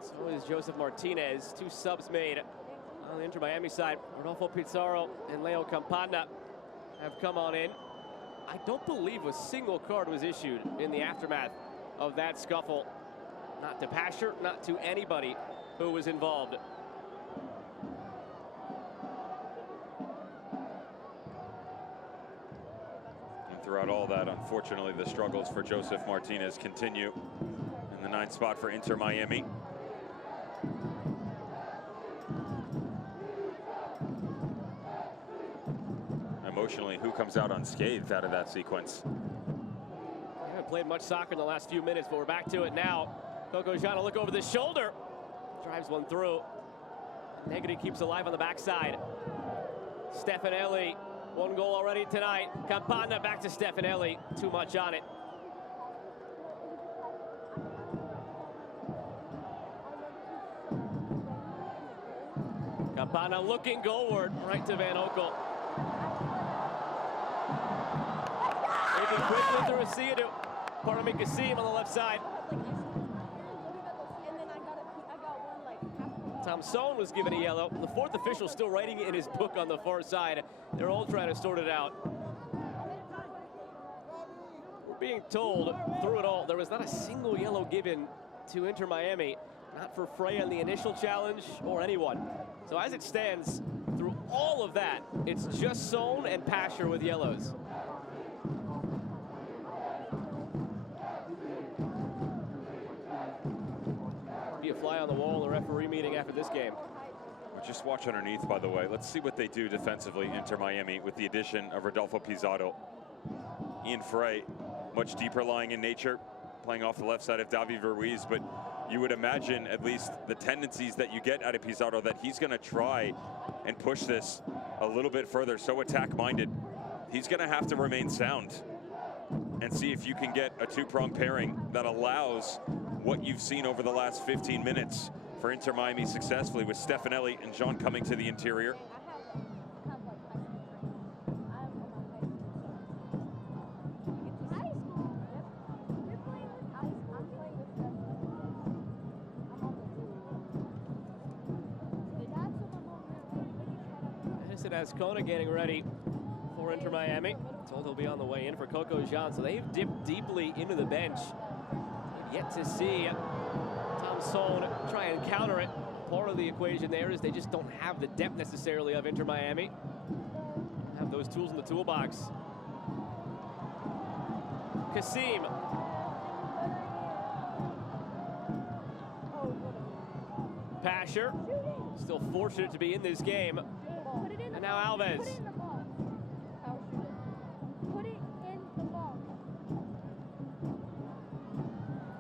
So is Joseph Martinez. 2 subs made on the Inter Miami side. Rodolfo Pizarro and Leo Campana have come on in. I don't believe a single card was issued in the aftermath of that scuffle. Not to Pasher, not to anybody who was involved. And throughout all that, unfortunately, the struggles for Joseph Martinez continue in the 9th spot for Inter Miami. Emotionally, who comes out unscathed out of that sequence? We haven't played much soccer in the last few minutes, but we're back to it now. Coco Jana, look over the shoulder. Drives one through. Negri keeps alive on the backside. Stefanelli, 1 goal already tonight. Campana back to Stefanelli. Too much on it. Campana looking goalward, right to Van Oekel. Moving quickly through Asiadu. Parami Kassim on the left side. Thompson was given a yellow. The 4th official still writing in his book on the far side. They're all trying to sort it out. being told through it all, there was not a single yellow given to Inter Miami, not for Frey on the initial challenge or anyone. So as it stands, through all of that, it's just Sohn and Pasher with yellows. Be a fly on the wall in the referee meeting after this game. We'll just watch underneath, by the way. Let's see what they do defensively, Inter Miami, with the addition of Rodolfo Pizarro. Ian Frey, much deeper lying in nature, playing off the left side of David Ruiz, but you would imagine at least the tendencies that you get out of Pizarro that he's going to try and push this a little bit further, so attack-minded. He's going to have to remain sound and see if you can get a two-prong pairing that allows what you've seen over the last 15 minutes for Inter Miami successfully, with Stefanelli and Jean coming to the interior. Kona getting ready for Inter Miami. Told he'll be on the way in for Coco Jean, so they've dipped deeply into the bench. They've yet to see Tom Sohn try and counter it. Part of the equation there is they just don't have the depth necessarily of Inter Miami. Have those tools in the toolbox. Kasim. Pasher, still fortunate to be in this game. And now Alves.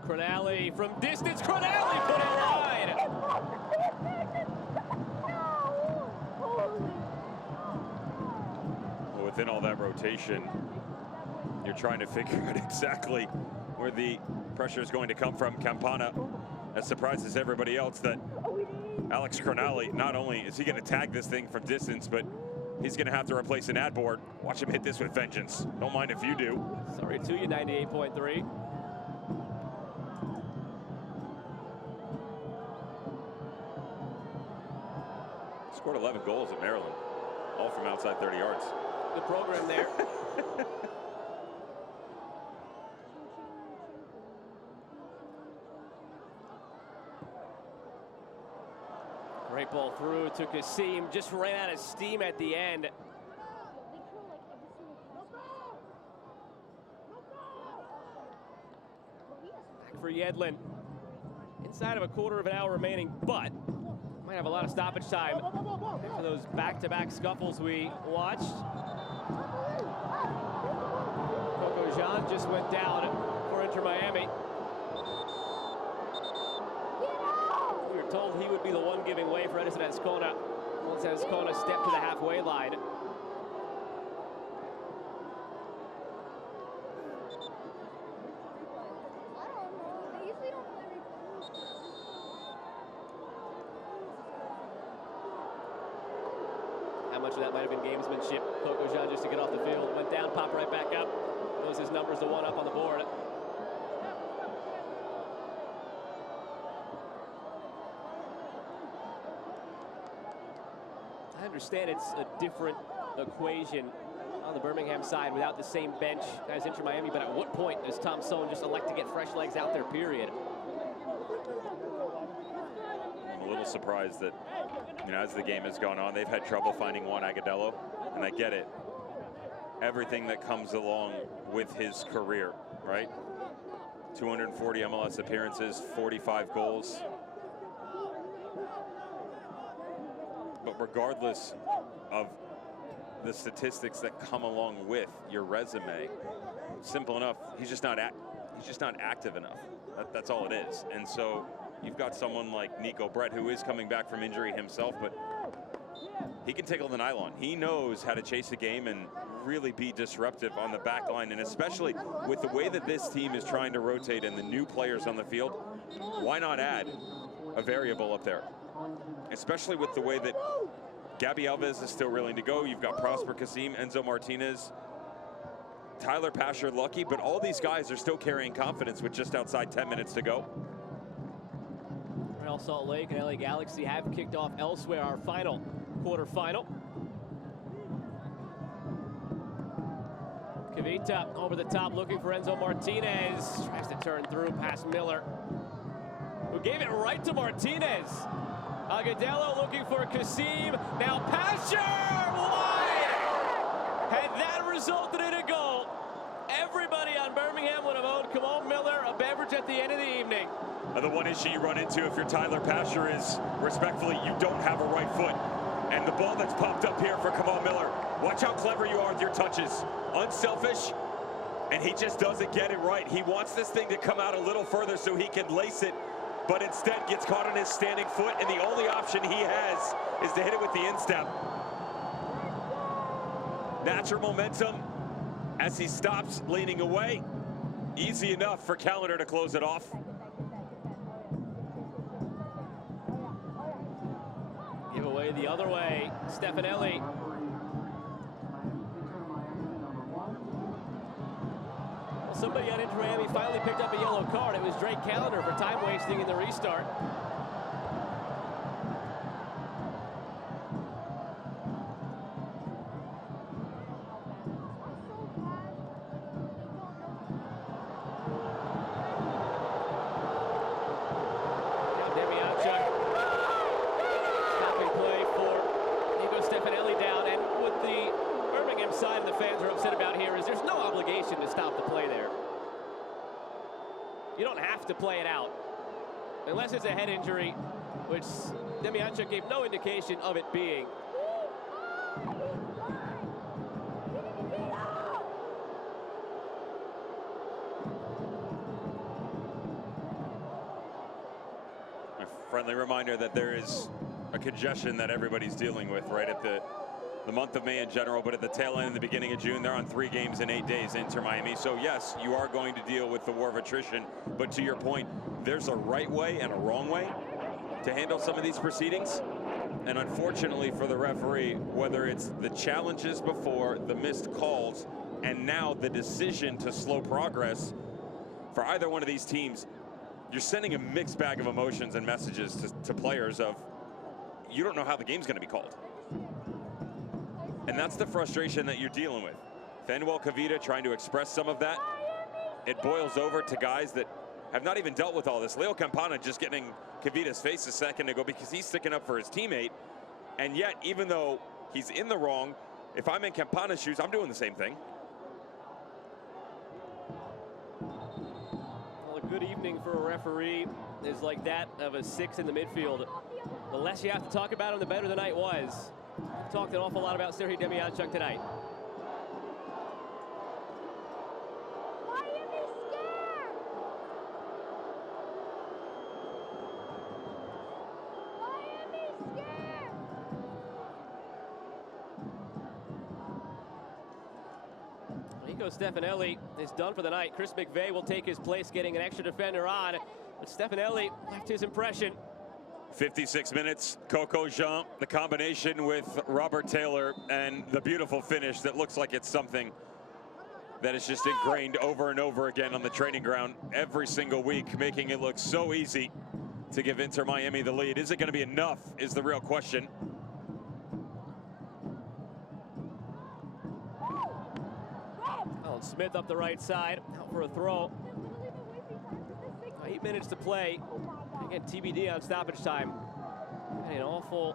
Cronali from distance. Cronali put it wide. Well, within all that rotation, you're trying to figure out exactly where the pressure is going to come from. Campana, that surprises everybody else that Alex Cronali, not only is he going to tag this thing from distance, but he's going to have to replace an ad board. Watch him hit this with vengeance. Don't mind if you do. Sorry to you, 98.3. Scored 11 goals at Maryland, all from outside 30 yards. Good program there. Great ball through to Kasim, just ran out of steam at the end. Back for Yedlin. Inside of a quarter of an hour remaining, but might have a lot of stoppage time for those back-to-back scuffles we watched. Coco Jean just went down for Inter Miami. We were told he would be the one giving way for Edison Azcona once Azcona stepped to the halfway line. How much of that might have been gamesmanship? Coco Jean just to get off the field, went down, popped right back up. Knows his numbers, the one up on the board. I understand it's a different equation on the Birmingham side without the same bench as Inter Miami, but at what point does Tom Sohn just elect to get fresh legs out there, period? I'm a little surprised that, as the game has gone on, they've had trouble finding Juan Agudelo, and I get it. Everything that comes along with his career, right? 240 MLS appearances, 45 goals. But regardless of the statistics that come along with your resume, simple enough, he's just not active enough. That's all it is. And so you've got someone like Nico Brett, who is coming back from injury himself, but he can tickle the nylon. He knows how to chase a game and really be disruptive on the back line, and especially with the way that this team is trying to rotate and the new players on the field, why not add a variable up there? Especially with the way that Gabby Alves is still willing to go. You've got Prosper Kasim, Enzo Martinez, Tyler Pasher, Lucky, but all these guys are still carrying confidence with just outside 10 minutes to go. Real Salt Lake and LA Galaxy have kicked off elsewhere, our final quarterfinal. Kavita over the top looking for Enzo Martinez. Tries to turn through past Miller, who gave it right to Martinez. Agudelo looking for Kasim. Now Pasher wide. Had that resulted in a goal, everybody on Birmingham would have owed Kamal Miller a beverage at the end of the evening. The one issue you run into if you're Tyler Pasher is, respectfully, you don't have a right foot. And the ball that's popped up here for Kamal Miller, watch how clever you are with your touches. Unselfish, and he just doesn't get it right. He wants this thing to come out a little further so he can lace it, but instead gets caught on his standing foot, and the only option he has is to hit it with the instep. Natural momentum as he stops leaning away. Easy enough for Callender to close it off. Give away the other way, Stefanelli. Well, somebody on Inter Miami finally picked up a yellow card. It was Drake Callender for time wasting in the restart. Side of the fans are upset about here is there's no obligation to stop the play there. You don't have to play it out unless it's a head injury, which Demianchuk gave no indication of it being. A friendly reminder that there is a congestion that everybody's dealing with right at the month of May in general, but at the tail end, the beginning of June, they're on 3 games in 8 days, Inter Miami. So yes, you are going to deal with the war of attrition, but to your point, there's a right way and a wrong way to handle some of these proceedings. And unfortunately for the referee, whether it's the challenges before, the missed calls, and now the decision to slow progress for either one of these teams, you're sending a mixed bag of emotions and messages to players of, you don't know how the game's gonna be called. And that's the frustration that you're dealing with. Fanuel Kavita trying to express some of that. It boils over to guys that have not even dealt with all this. Leo Campana just getting in Kavita's face a second ago because he's sticking up for his teammate. And yet, even though he's in the wrong, if I'm in Campana's shoes, I'm doing the same thing. Well, a good evening for a referee is like that of a 6 in the midfield. The less you have to talk about him, the better the night was. We've talked an awful lot about Serhii Demianchuk tonight. Nico Stefanelli is done for the night. Chris McVeigh will take his place, getting an extra defender on. But Stefanelli left his impression. 56 minutes, Coco Jean, the combination with Robert Taylor, and the beautiful finish that looks like it's something that is just ingrained over and over again on the training ground every single week, making it look so easy to give Inter Miami the lead. Is it going to be enough is the real question. Alan Smith up the right side, out for a throw. 8 minutes to play. Again, TBD on stoppage time. And an awful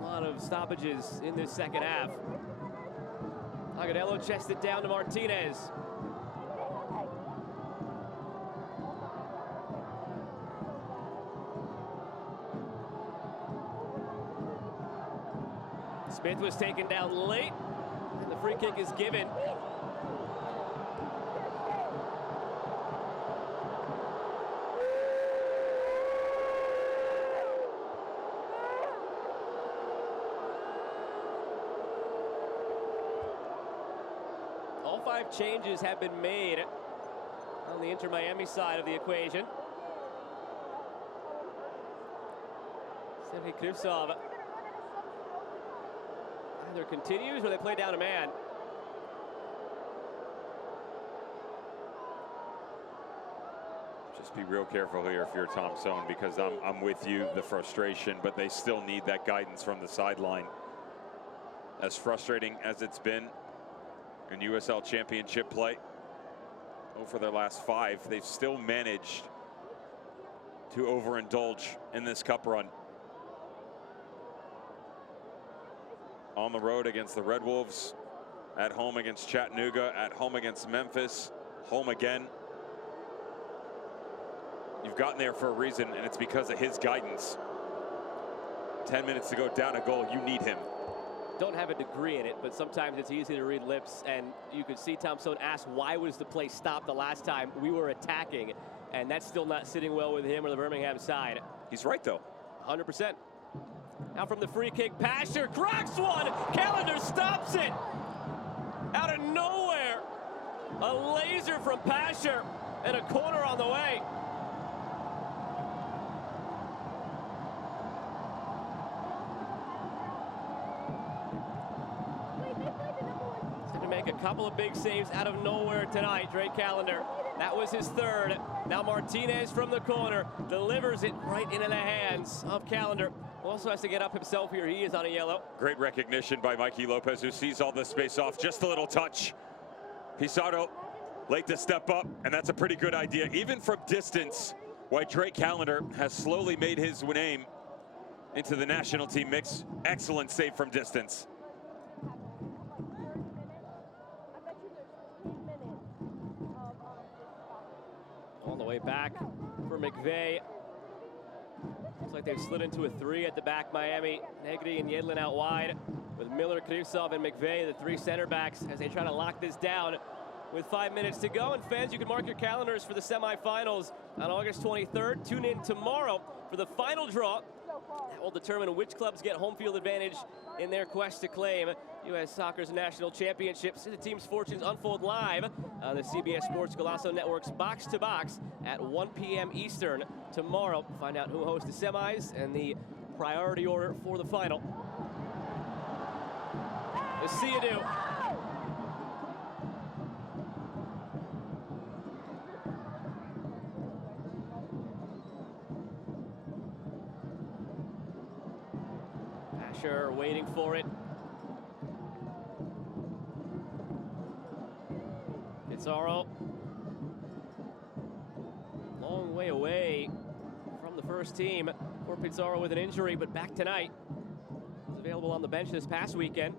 lot of stoppages in this second half. Agudelo chested down to Martinez. Smith was taken down late, and the free kick is given. All 5 changes have been made on the Inter Miami side of the equation. Serhii Krivtsov either continues or they play down a man. Just be real careful here if you're Tom Sohn, because I'm with you, the frustration, but they still need that guidance from the sideline. As frustrating as it's been, in USL Championship play. For their last 5, they've still managed to overindulge in this cup run. On the road against the Red Wolves, at home against Chattanooga, at home against Memphis, home again. You've gotten there for a reason, and it's because of his guidance. 10 minutes to go, down a goal, you need him. Don't have a degree in it, but sometimes it's easy to read lips, and you could see Thompson ask, why was the play stopped the last time we were attacking? And that's still not sitting well with him or the Birmingham side. He's right, though. 100%. Now from the free kick, Pasher cracks one. Callender stops it. Out of nowhere, a laser from Pasher and a corner on the way. Make a couple of big saves out of nowhere tonight, Drake Callender. That was his third. Now Martinez from the corner delivers it right into the hands of Callender. Also has to get up himself here. He is on a yellow. Great recognition by Mikey Lopez, who sees all this space off. Just a little touch. Pizarro late to step up, and that's a pretty good idea. Even from distance, why Drake Callender has slowly made his name into the national team mix. Excellent save from distance. On the way back for McVeigh. Looks like they've slid into a 3 at the back, Miami. Negri and Yedlin out wide with Miller, Krivtsov, and McVeigh, the 3 center backs, as they try to lock this down with 5 minutes to go. And fans, you can mark your calendars for the semifinals on August 23rd. Tune in tomorrow for the final draw. That will determine which clubs get home field advantage in their quest to claim U.S. Soccer's national championship. See the team's fortunes unfold live on the CBS Sports Golazo Network's Box to Box at 1 p.m. Eastern tomorrow. Find out who hosts the semis and the priority order for the final. Let's see you do. Asher waiting for it. Pizarro. Long way away from the first team for Pizarro with an injury, but back tonight. He's available on the bench this past weekend.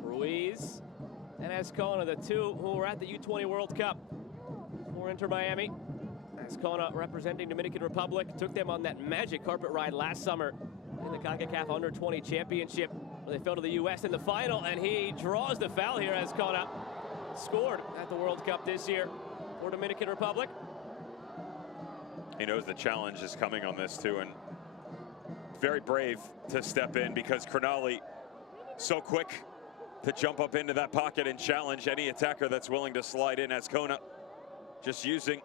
Ruiz and Azcona, the two who were at the U20 World Cup for Inter Miami. Azcona representing Dominican Republic, took them on that magic carpet ride last summer in the CONCACAF Under-20 Championship, where they fell to the U.S. in the final, and he draws the foul here. Azcona scored at the World Cup this year for Dominican Republic. He knows the challenge is coming on this too, and very brave to step in, because Crognali so quick to jump up into that pocket and challenge any attacker that's willing to slide in. Azcona just using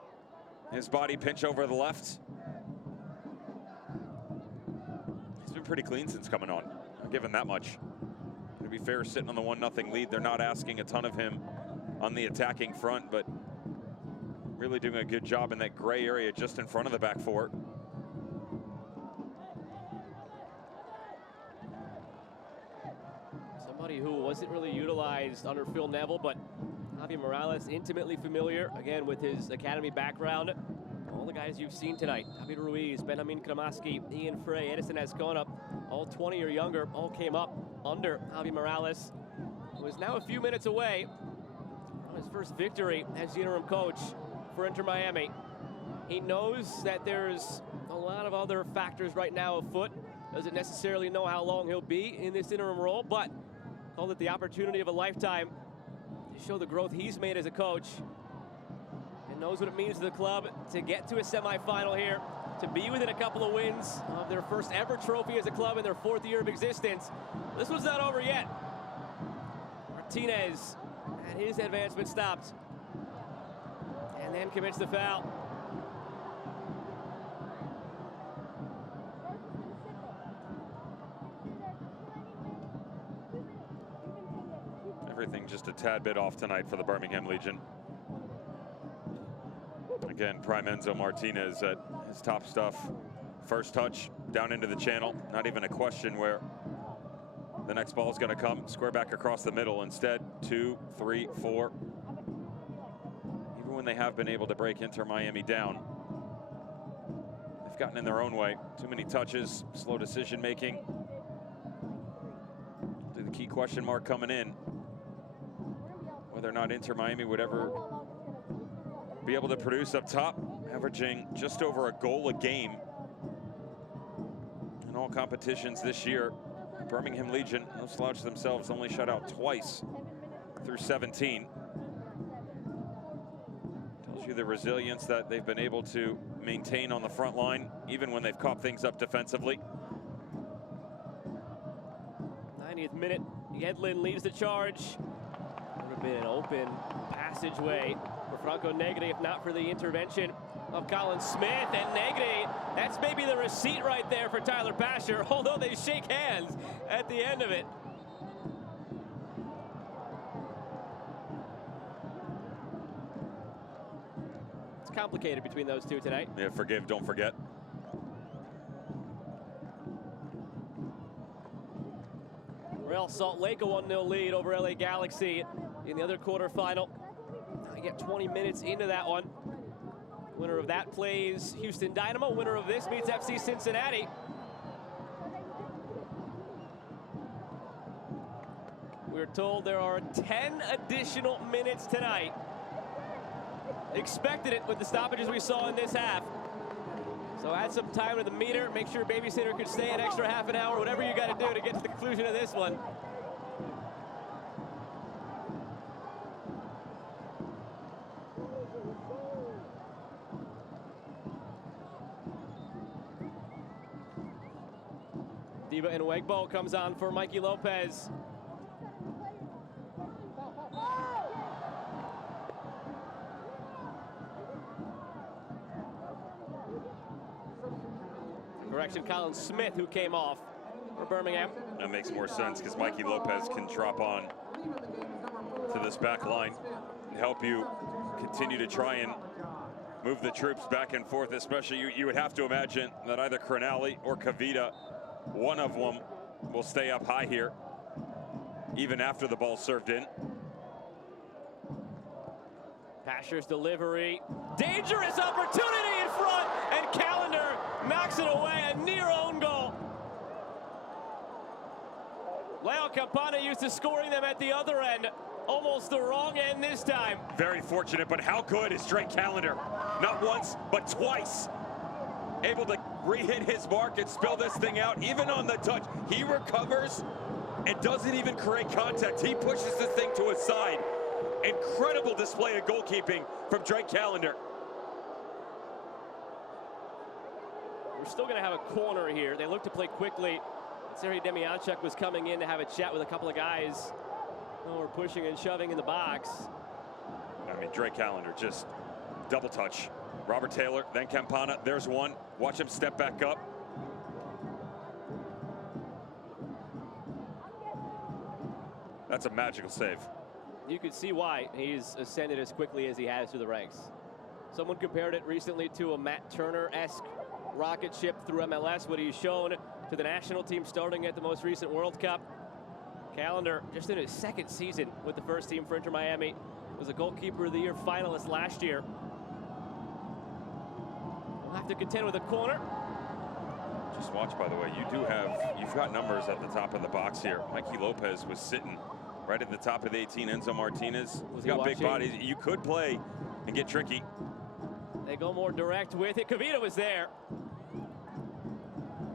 his body pinch over the left. He's been pretty clean since coming on. I'll give him that much. To be fair, sitting on the 1-0 lead, they're not asking a ton of him on the attacking front, but really doing a good job in that gray area just in front of the back four. Somebody who wasn't really utilized under Phil Neville, but Javi Morales intimately familiar, again, with his academy background. All the guys you've seen tonight, David Ruiz, Benjamin Kramaski, Ian Frey, Edison Azcona, all 20 or younger, all came up under Javi Morales, who is now a few minutes away from his first victory as the interim coach for Inter Miami. He knows that there's a lot of other factors right now afoot. Doesn't necessarily know how long he'll be in this interim role, but called it the opportunity of a lifetime to show the growth he's made as a coach, and knows what it means to the club to get to a semifinal here, to be within a couple of wins of their first ever trophy as a club in their 4th year of existence. This one's not over yet. Martinez had his advancement stopped and then commits the foul. just a tad bit off tonight for the Birmingham Legion. Again, prime Enzo Martinez at his top stuff. First touch down into the channel. Not even a question where the next ball is going to come. Square back across the middle. Instead, 2, 3, 4. Even when they have been able to break Inter Miami down, they've gotten in their own way. Too many touches, slow decision making. The key question mark coming in, whether or not Inter Miami would ever be able to produce up top, averaging just over a goal a game in all competitions this year. Birmingham Legion, no slouch themselves, only shut out twice through 17. Tells you the resilience that they've been able to maintain on the front line, even when they've caught things up defensively. 90th minute, Yedlin leads the charge. Would have been an open passageway for Franco Negri if not for the intervention of Colin Smith. And Negri, that's maybe the receipt right there for Tyler Pasher, although they shake hands at the end of it. It's complicated between those two tonight. Yeah, forgive, don't forget. Real Salt Lake a 1-0 lead over LA Galaxy in the other quarterfinal. I get 20 minutes into that one. Winner of that plays Houston Dynamo. Winner of this meets FC Cincinnati. We're told there are 10 additional minutes tonight. Expected it with the stoppages we saw in this half. So add some time to the meter. Make sure babysitter could stay an extra half an hour, whatever you got to do to get to the conclusion of this one. Diva Nwegbo comes on for Mikey Lopez. Correction, Colin Smith, who came off for Birmingham. That makes more sense because Mikey Lopez can drop on to this back line and help you continue to try and move the troops back and forth, especially you would have to imagine that either Cronali or Kavita, one of them will stay up high here, even after the ball served in. Pasher's delivery. Dangerous opportunity in front, and Callender knocks it away. A near own goal. Leo Campana used to scoring them at the other end. Almost the wrong end this time. Very fortunate, but how good is Drake Callender? Not once, but twice. Able to re-hit his mark and spill this thing out, even on the touch. He recovers and doesn't even create contact. He pushes this thing to his side. Incredible display of goalkeeping from Drake Callender. We're still going to have a corner here. They look to play quickly. Sergei Demianchuk was coming in to have a chat with a couple of guys who were pushing and shoving in the box. I mean, Drake Callender just double touch. Robert Taylor, then Campana. There's one. Watch him step back up. That's a magical save. You could see why he's ascended as quickly as he has through the ranks. Someone compared it recently to a Matt Turner-esque rocket ship through MLS, what he's shown to the national team starting at the most recent World Cup. Callender, just in his second season with the first team for Inter Miami, was a goalkeeper of the year finalist last year. We'll have to contend with a corner. Just watch, by the way, you've got numbers at the top of the box here. Mikey Lopez was sitting right at the top of the 18. Enzo Martinez, he's got big bodies. You could play and get tricky. They go more direct with it. Kavita was there.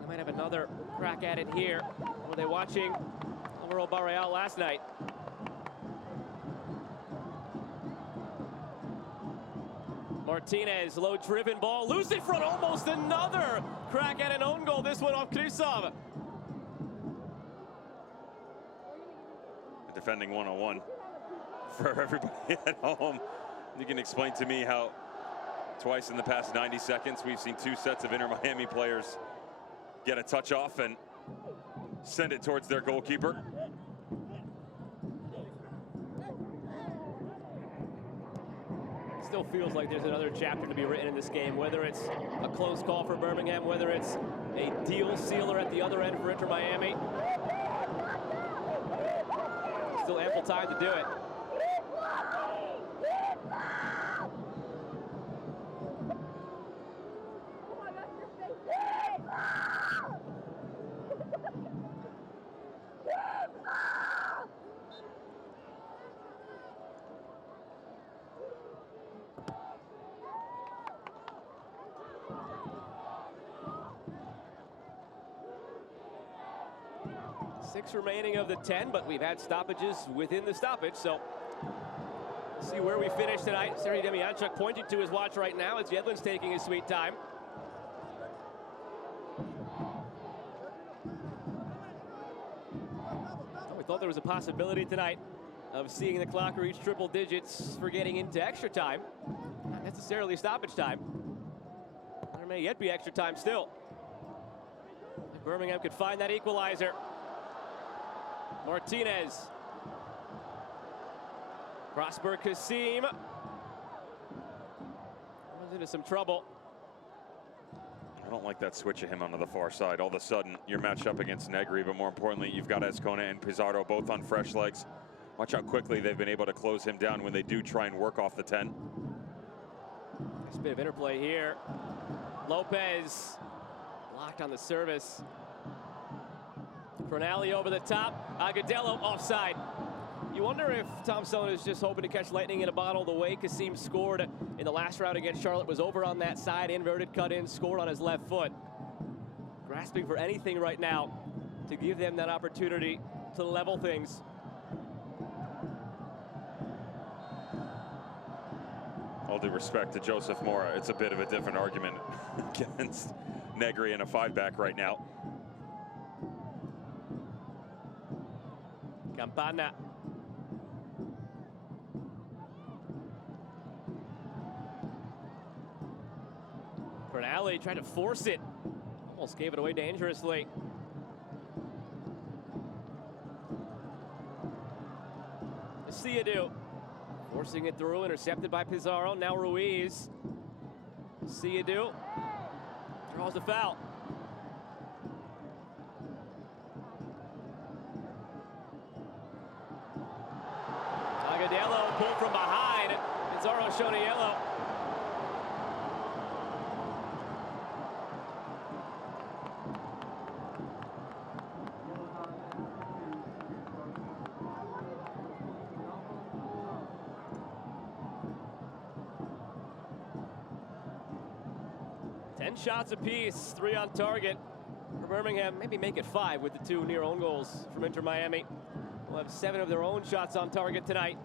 They might have another crack at it here. Were they watching Alvaro Barreal last night? Martinez, low driven ball, loose in front, almost another crack at an own goal. This one off Krusov. Defending 101 for everybody at home. You can explain to me how twice in the past 90 seconds we've seen two sets of Inter Miami players get a touch off and send it towards their goalkeeper. Still feels like there's another chapter to be written in this game, whether it's a close call for Birmingham, whether it's a deal sealer at the other end for Inter Miami. Still ample time to do it. Six remaining of the 10, but we've had stoppages within the stoppage, so let's see where we finish tonight. Sergei Demyanchuk pointing to his watch right now as Yedlin's taking his sweet time. Well, we thought there was a possibility tonight of seeing the clock reach triple digits for getting into extra time. Not necessarily stoppage time. There may yet be extra time still. If Birmingham could find that equalizer. Martinez. Prosper Kasim runs into some trouble. I don't like that switch of him onto the far side. All of a sudden, you're matched up against Negri, but more importantly, you've got Azcona and Pizarro both on fresh legs. Watch how quickly they've been able to close him down when they do try and work off the 10. Nice bit of interplay here. Lopez blocked on the service. Cronali over the top. Agudelo offside. You wonder if Tom Sellein is just hoping to catch lightning in a bottle. The way Kasim scored in the last round against Charlotte was over on that side, inverted cut in, scored on his left foot. Grasping for anything right now to give them that opportunity to level things. All due respect to Joseph Mora, it's a bit of a different argument against Negri in a 5-back right now. Campana. Cronali tried to force it. Almost gave it away dangerously. Siadu forcing it through, intercepted by Pizarro. Now Ruiz. Siadu draws the foul. Agudelo pulled from behind. Pizarro shown a yellow. Shots apiece, 3 on target for Birmingham. Maybe make it 5 with the 2 near own goals from Inter Miami. We'll have 7 of their own shots on target tonight.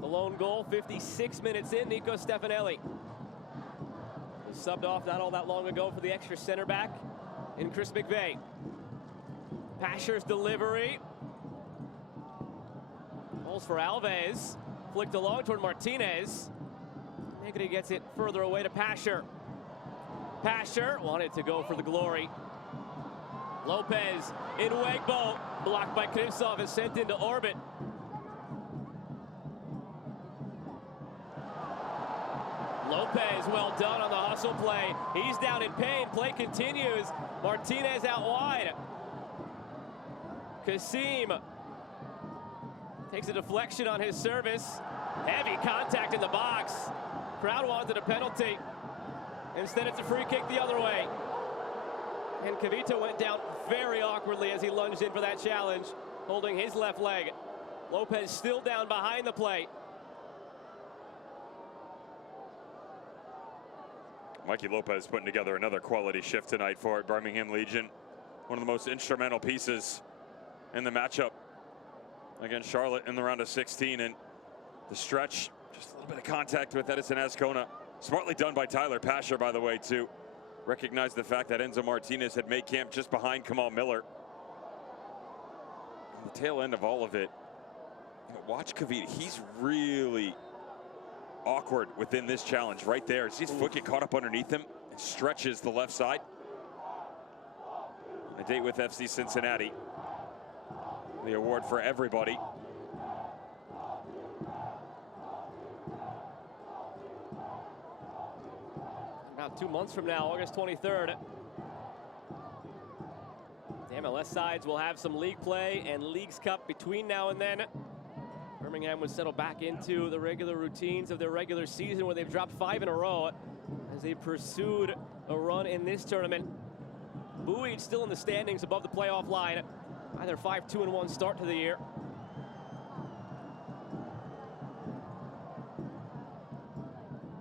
The lone goal, 56 minutes in, Nico Stefanelli. Was subbed off not all that long ago for the extra center back in Chris McVeigh. Pasher's delivery. Goals for Alves. Flicked along toward Martinez. Negri gets it further away to Pasher. Pasher wanted to go for the glory. Lopez in Wegbo, blocked by Krivtsov and sent into orbit. Lopez, well done on the hustle play. He's down in pain, play continues. Martinez out wide. Kasim takes a deflection on his service. Heavy contact in the box. Crowd wanted a penalty. Instead, it's a free kick the other way. And Cavito went down very awkwardly as he lunged in for that challenge, holding his left leg. Lopez still down behind the plate. Mikey Lopez putting together another quality shift tonight for Birmingham Legion. One of the most instrumental pieces in the matchup against Charlotte in the round of 16. And the stretch, just a little bit of contact with Edison Azcona. Smartly done by Tyler Pasher, by the way, to recognize the fact that Enzo Martinez had made camp just behind Kamal Miller. On the tail end of all of it, watch Cavita. He's really awkward within this challenge right there. See his foot get caught up underneath him and stretches the left side. A date with FC Cincinnati. The award for everybody. About 2 months from now, August 23rd. The MLS sides will have some league play and Leagues Cup between now and then. Birmingham would settle back into the regular routines of their regular season, where they've dropped 5 in a row as they pursued a run in this tournament. Buoyed still in the standings above the playoff line. Either 5-2-1 start to the year.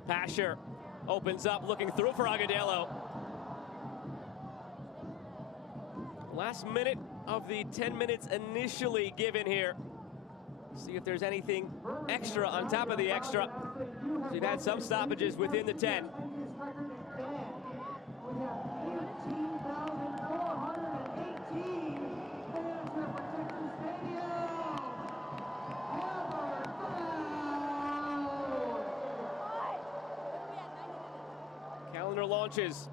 Pasher opens up, looking through for Agudelo. Last minute of the 10 minutes initially given here. See if there's anything extra on top of the extra. We've had some stoppages within the 10. Calendar launches.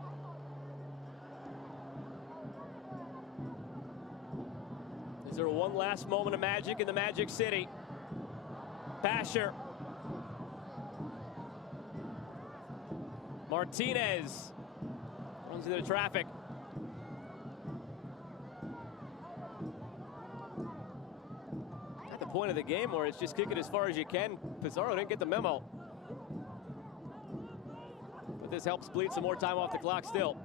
Is there one last moment of magic in the Magic City? Pasher. Martinez runs into the traffic. At the point of the game where it's just kick it as far as you can. Pizarro didn't get the memo. But this helps bleed some more time off the clock still.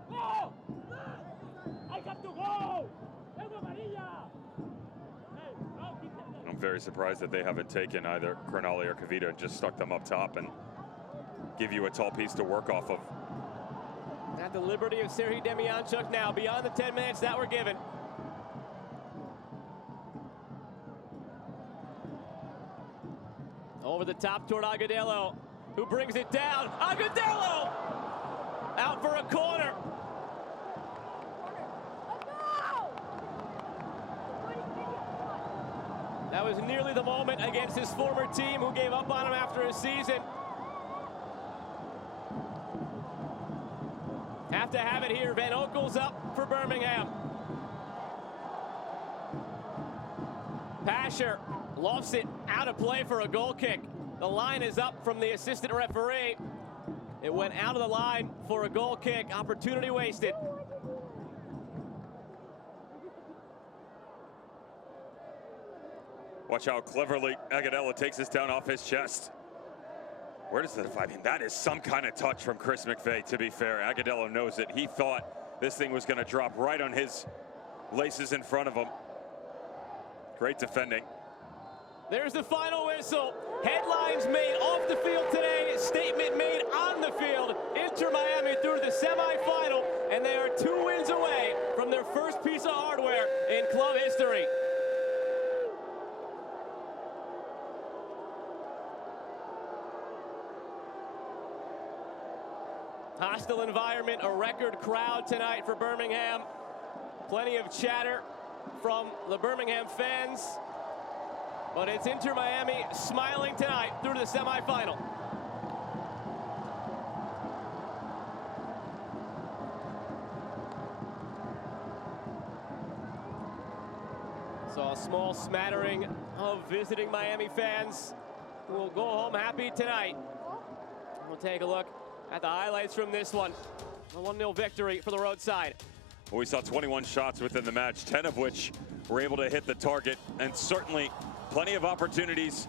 I'm very surprised that they haven't taken either Crognali or Cavita and just stuck them up top and give you a tall piece to work off of. At the liberty of Serhii Demianchuk now, beyond the 10 minutes that were given. Over the top toward Agudelo, who brings it down. Agudelo! Out for a corner. That was nearly the moment against his former team, who gave up on him after a season. Have to have it here. Van Okel's up for Birmingham. Pasher lofts it out of play for a goal kick. The line is up from the assistant referee. It went out of the line for a goal kick. Opportunity wasted. Watch how cleverly Agudelo takes this down off his chest. Where does the I mean, that is some kind of touch from Chris McVeigh, to be fair. Agudelo knows it. He thought this thing was going to drop right on his laces in front of him. Great defending. There's the final whistle. Headlines made off the field today. Statement made on the field. Inter Miami through the semifinal, and they are 2 wins away from their first piece of hardware in club history. Hostile environment, a record crowd tonight for Birmingham. Plenty of chatter from the Birmingham fans. But it's Inter Miami smiling tonight through to the semifinal. So a small smattering of visiting Miami fans who will go home happy tonight. We'll take a look at the highlights from this one. A 1-0 victory for the road side. Well, we saw 21 shots within the match, 10 of which were able to hit the target, and certainly plenty of opportunities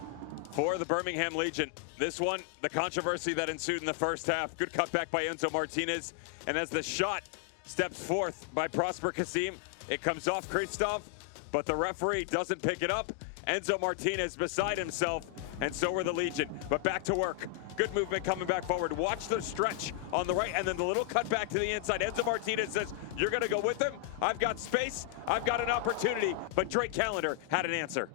for the Birmingham Legion. This one, the controversy that ensued in the first half. Good cutback by Enzo Martinez, and as the shot steps forth by Prosper Kasim, it comes off Christoph, but the referee doesn't pick it up. Enzo Martinez beside himself, and so were the Legion. But back to work. Good movement coming back forward. Watch the stretch on the right, and then the little cut back to the inside. Enzo Martinez says, you're going to go with him? I've got space. I've got an opportunity. But Drake Callender had an answer.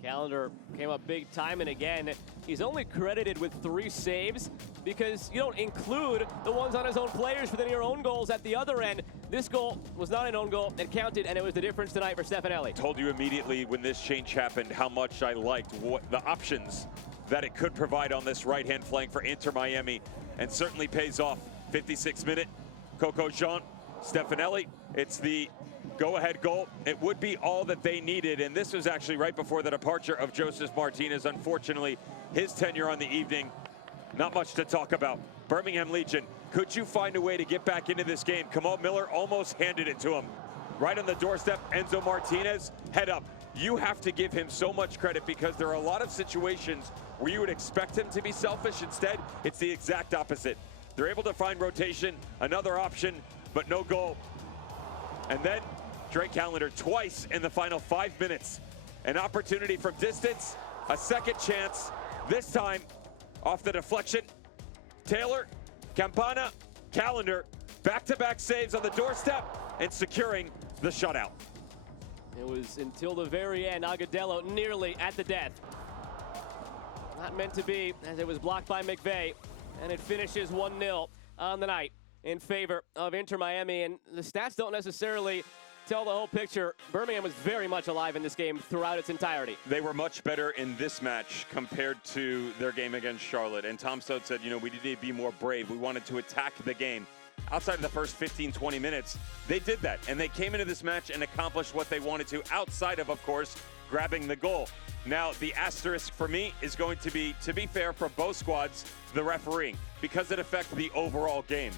Callender came up big time, and again, he's only credited with 3 saves because you don't include the ones on his own players for the near own goals at the other end. This goal was not an own goal. It counted, and it was the difference tonight for Stefanelli. Told you immediately when this change happened how much I liked what the options that it could provide on this right-hand flank for Inter Miami, and certainly pays off. 56th minute, Coco Jean, Stefanelli. It's the go-ahead goal. It would be all that they needed, and this was actually right before the departure of Joseph Martinez. Unfortunately, his tenure on the evening, not much to talk about. Birmingham Legion Could you find a way to get back into this game? Kamal Miller almost handed it to him. Right on the doorstep, Enzo Martinez, head up. You have to give him so much credit because there are a lot of situations where you would expect him to be selfish. Instead, it's the exact opposite. They're able to find rotation, another option, but no goal. And then Drake Callender twice in the final 5 minutes. An opportunity from distance, a second chance, this time off the deflection. Taylor, Campana, Callender, back-to-back saves on the doorstep and securing the shutout. It was until the very end, Agudelo nearly at the death. Not meant to be, as it was blocked by McVeigh, and it finishes 1-0 on the night in favor of Inter Miami. And the stats don't necessarily tell the whole picture. Birmingham was very much alive in this game throughout its entirety. They were much better in this match compared to their game against Charlotte. And Tom Stode said, you know, we need to be more brave. We wanted to attack the game. Outside of the first 15, 20 minutes, they did that. And they came into this match and accomplished what they wanted to, outside of course, grabbing the goal. Now, the asterisk for me is going to be fair for both squads, the refereeing, because it affected the overall game.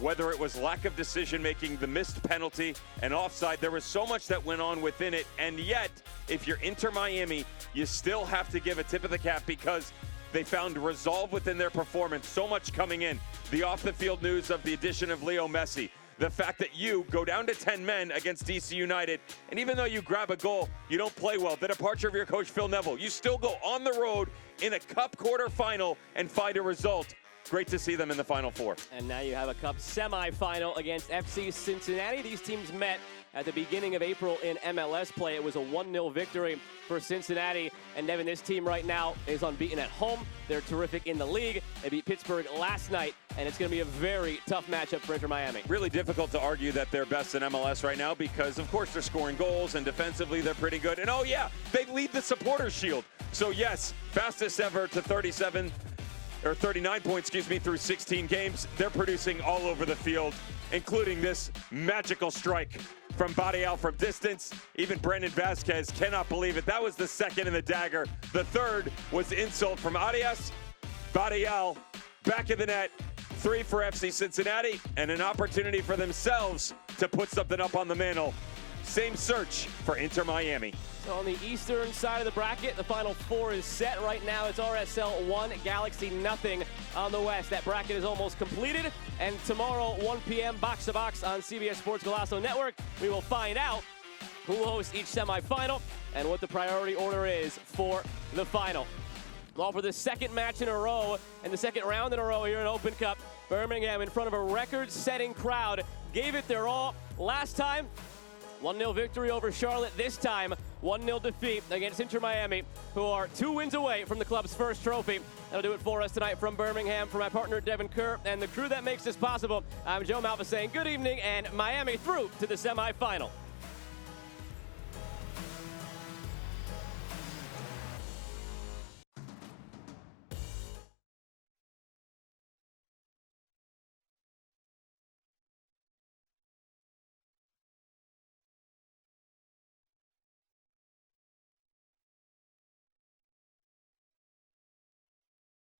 Whether it was lack of decision-making, the missed penalty, and offside, there was so much that went on within it. And yet, if you're Inter Miami, you still have to give a tip of the cap because they found resolve within their performance. So much coming in. The off-the-field news of the addition of Leo Messi. The fact that you go down to 10 men against DC United, and even though you grab a goal, you don't play well. The departure of your coach, Phil Neville. You still go on the road in a cup quarterfinal and find a result. Great to see them in the Final Four. And now you have a cup semifinal against FC Cincinnati. These teams met at the beginning of April in MLS play. It was a 1-0 victory for Cincinnati. And Devin, this team right now is unbeaten at home. They're terrific in the league. They beat Pittsburgh last night, and it's going to be a very tough matchup for Inter Miami. Really difficult to argue that they're best in MLS right now because, of course, they're scoring goals, and defensively they're pretty good. And, oh, yeah, they lead the Supporters' Shield. So, yes, fastest ever to 39 points, through 16 games. They're producing all over the field, including this magical strike from Badial from distance. Even Brendan Vasquez cannot believe it. That was the second in the dagger. The third was insult from Arias. Badial back of the net. 3 for FC Cincinnati, and an opportunity for themselves to put something up on the mantle. Same search for Inter Miami. So on the eastern side of the bracket, the Final Four is set. Right now it's RSL 1, Galaxy nothing on the west. That bracket is almost completed. And tomorrow, 1 p.m., box to box on CBS Sports Golazo Network, we will find out who will host each semifinal and what the priority order is for the final. Well, for the second match in a row and the second round in a row here in Open Cup, Birmingham in front of a record-setting crowd gave it their all. Last time, 1-0 victory over Charlotte. This time, 1-0 defeat against Inter Miami, who are 2 wins away from the club's first trophy. That'll do it for us tonight from Birmingham. For my partner, Devin Kerr, and the crew that makes this possible, I'm Joe Malva saying good evening, and Miami through to the semifinal.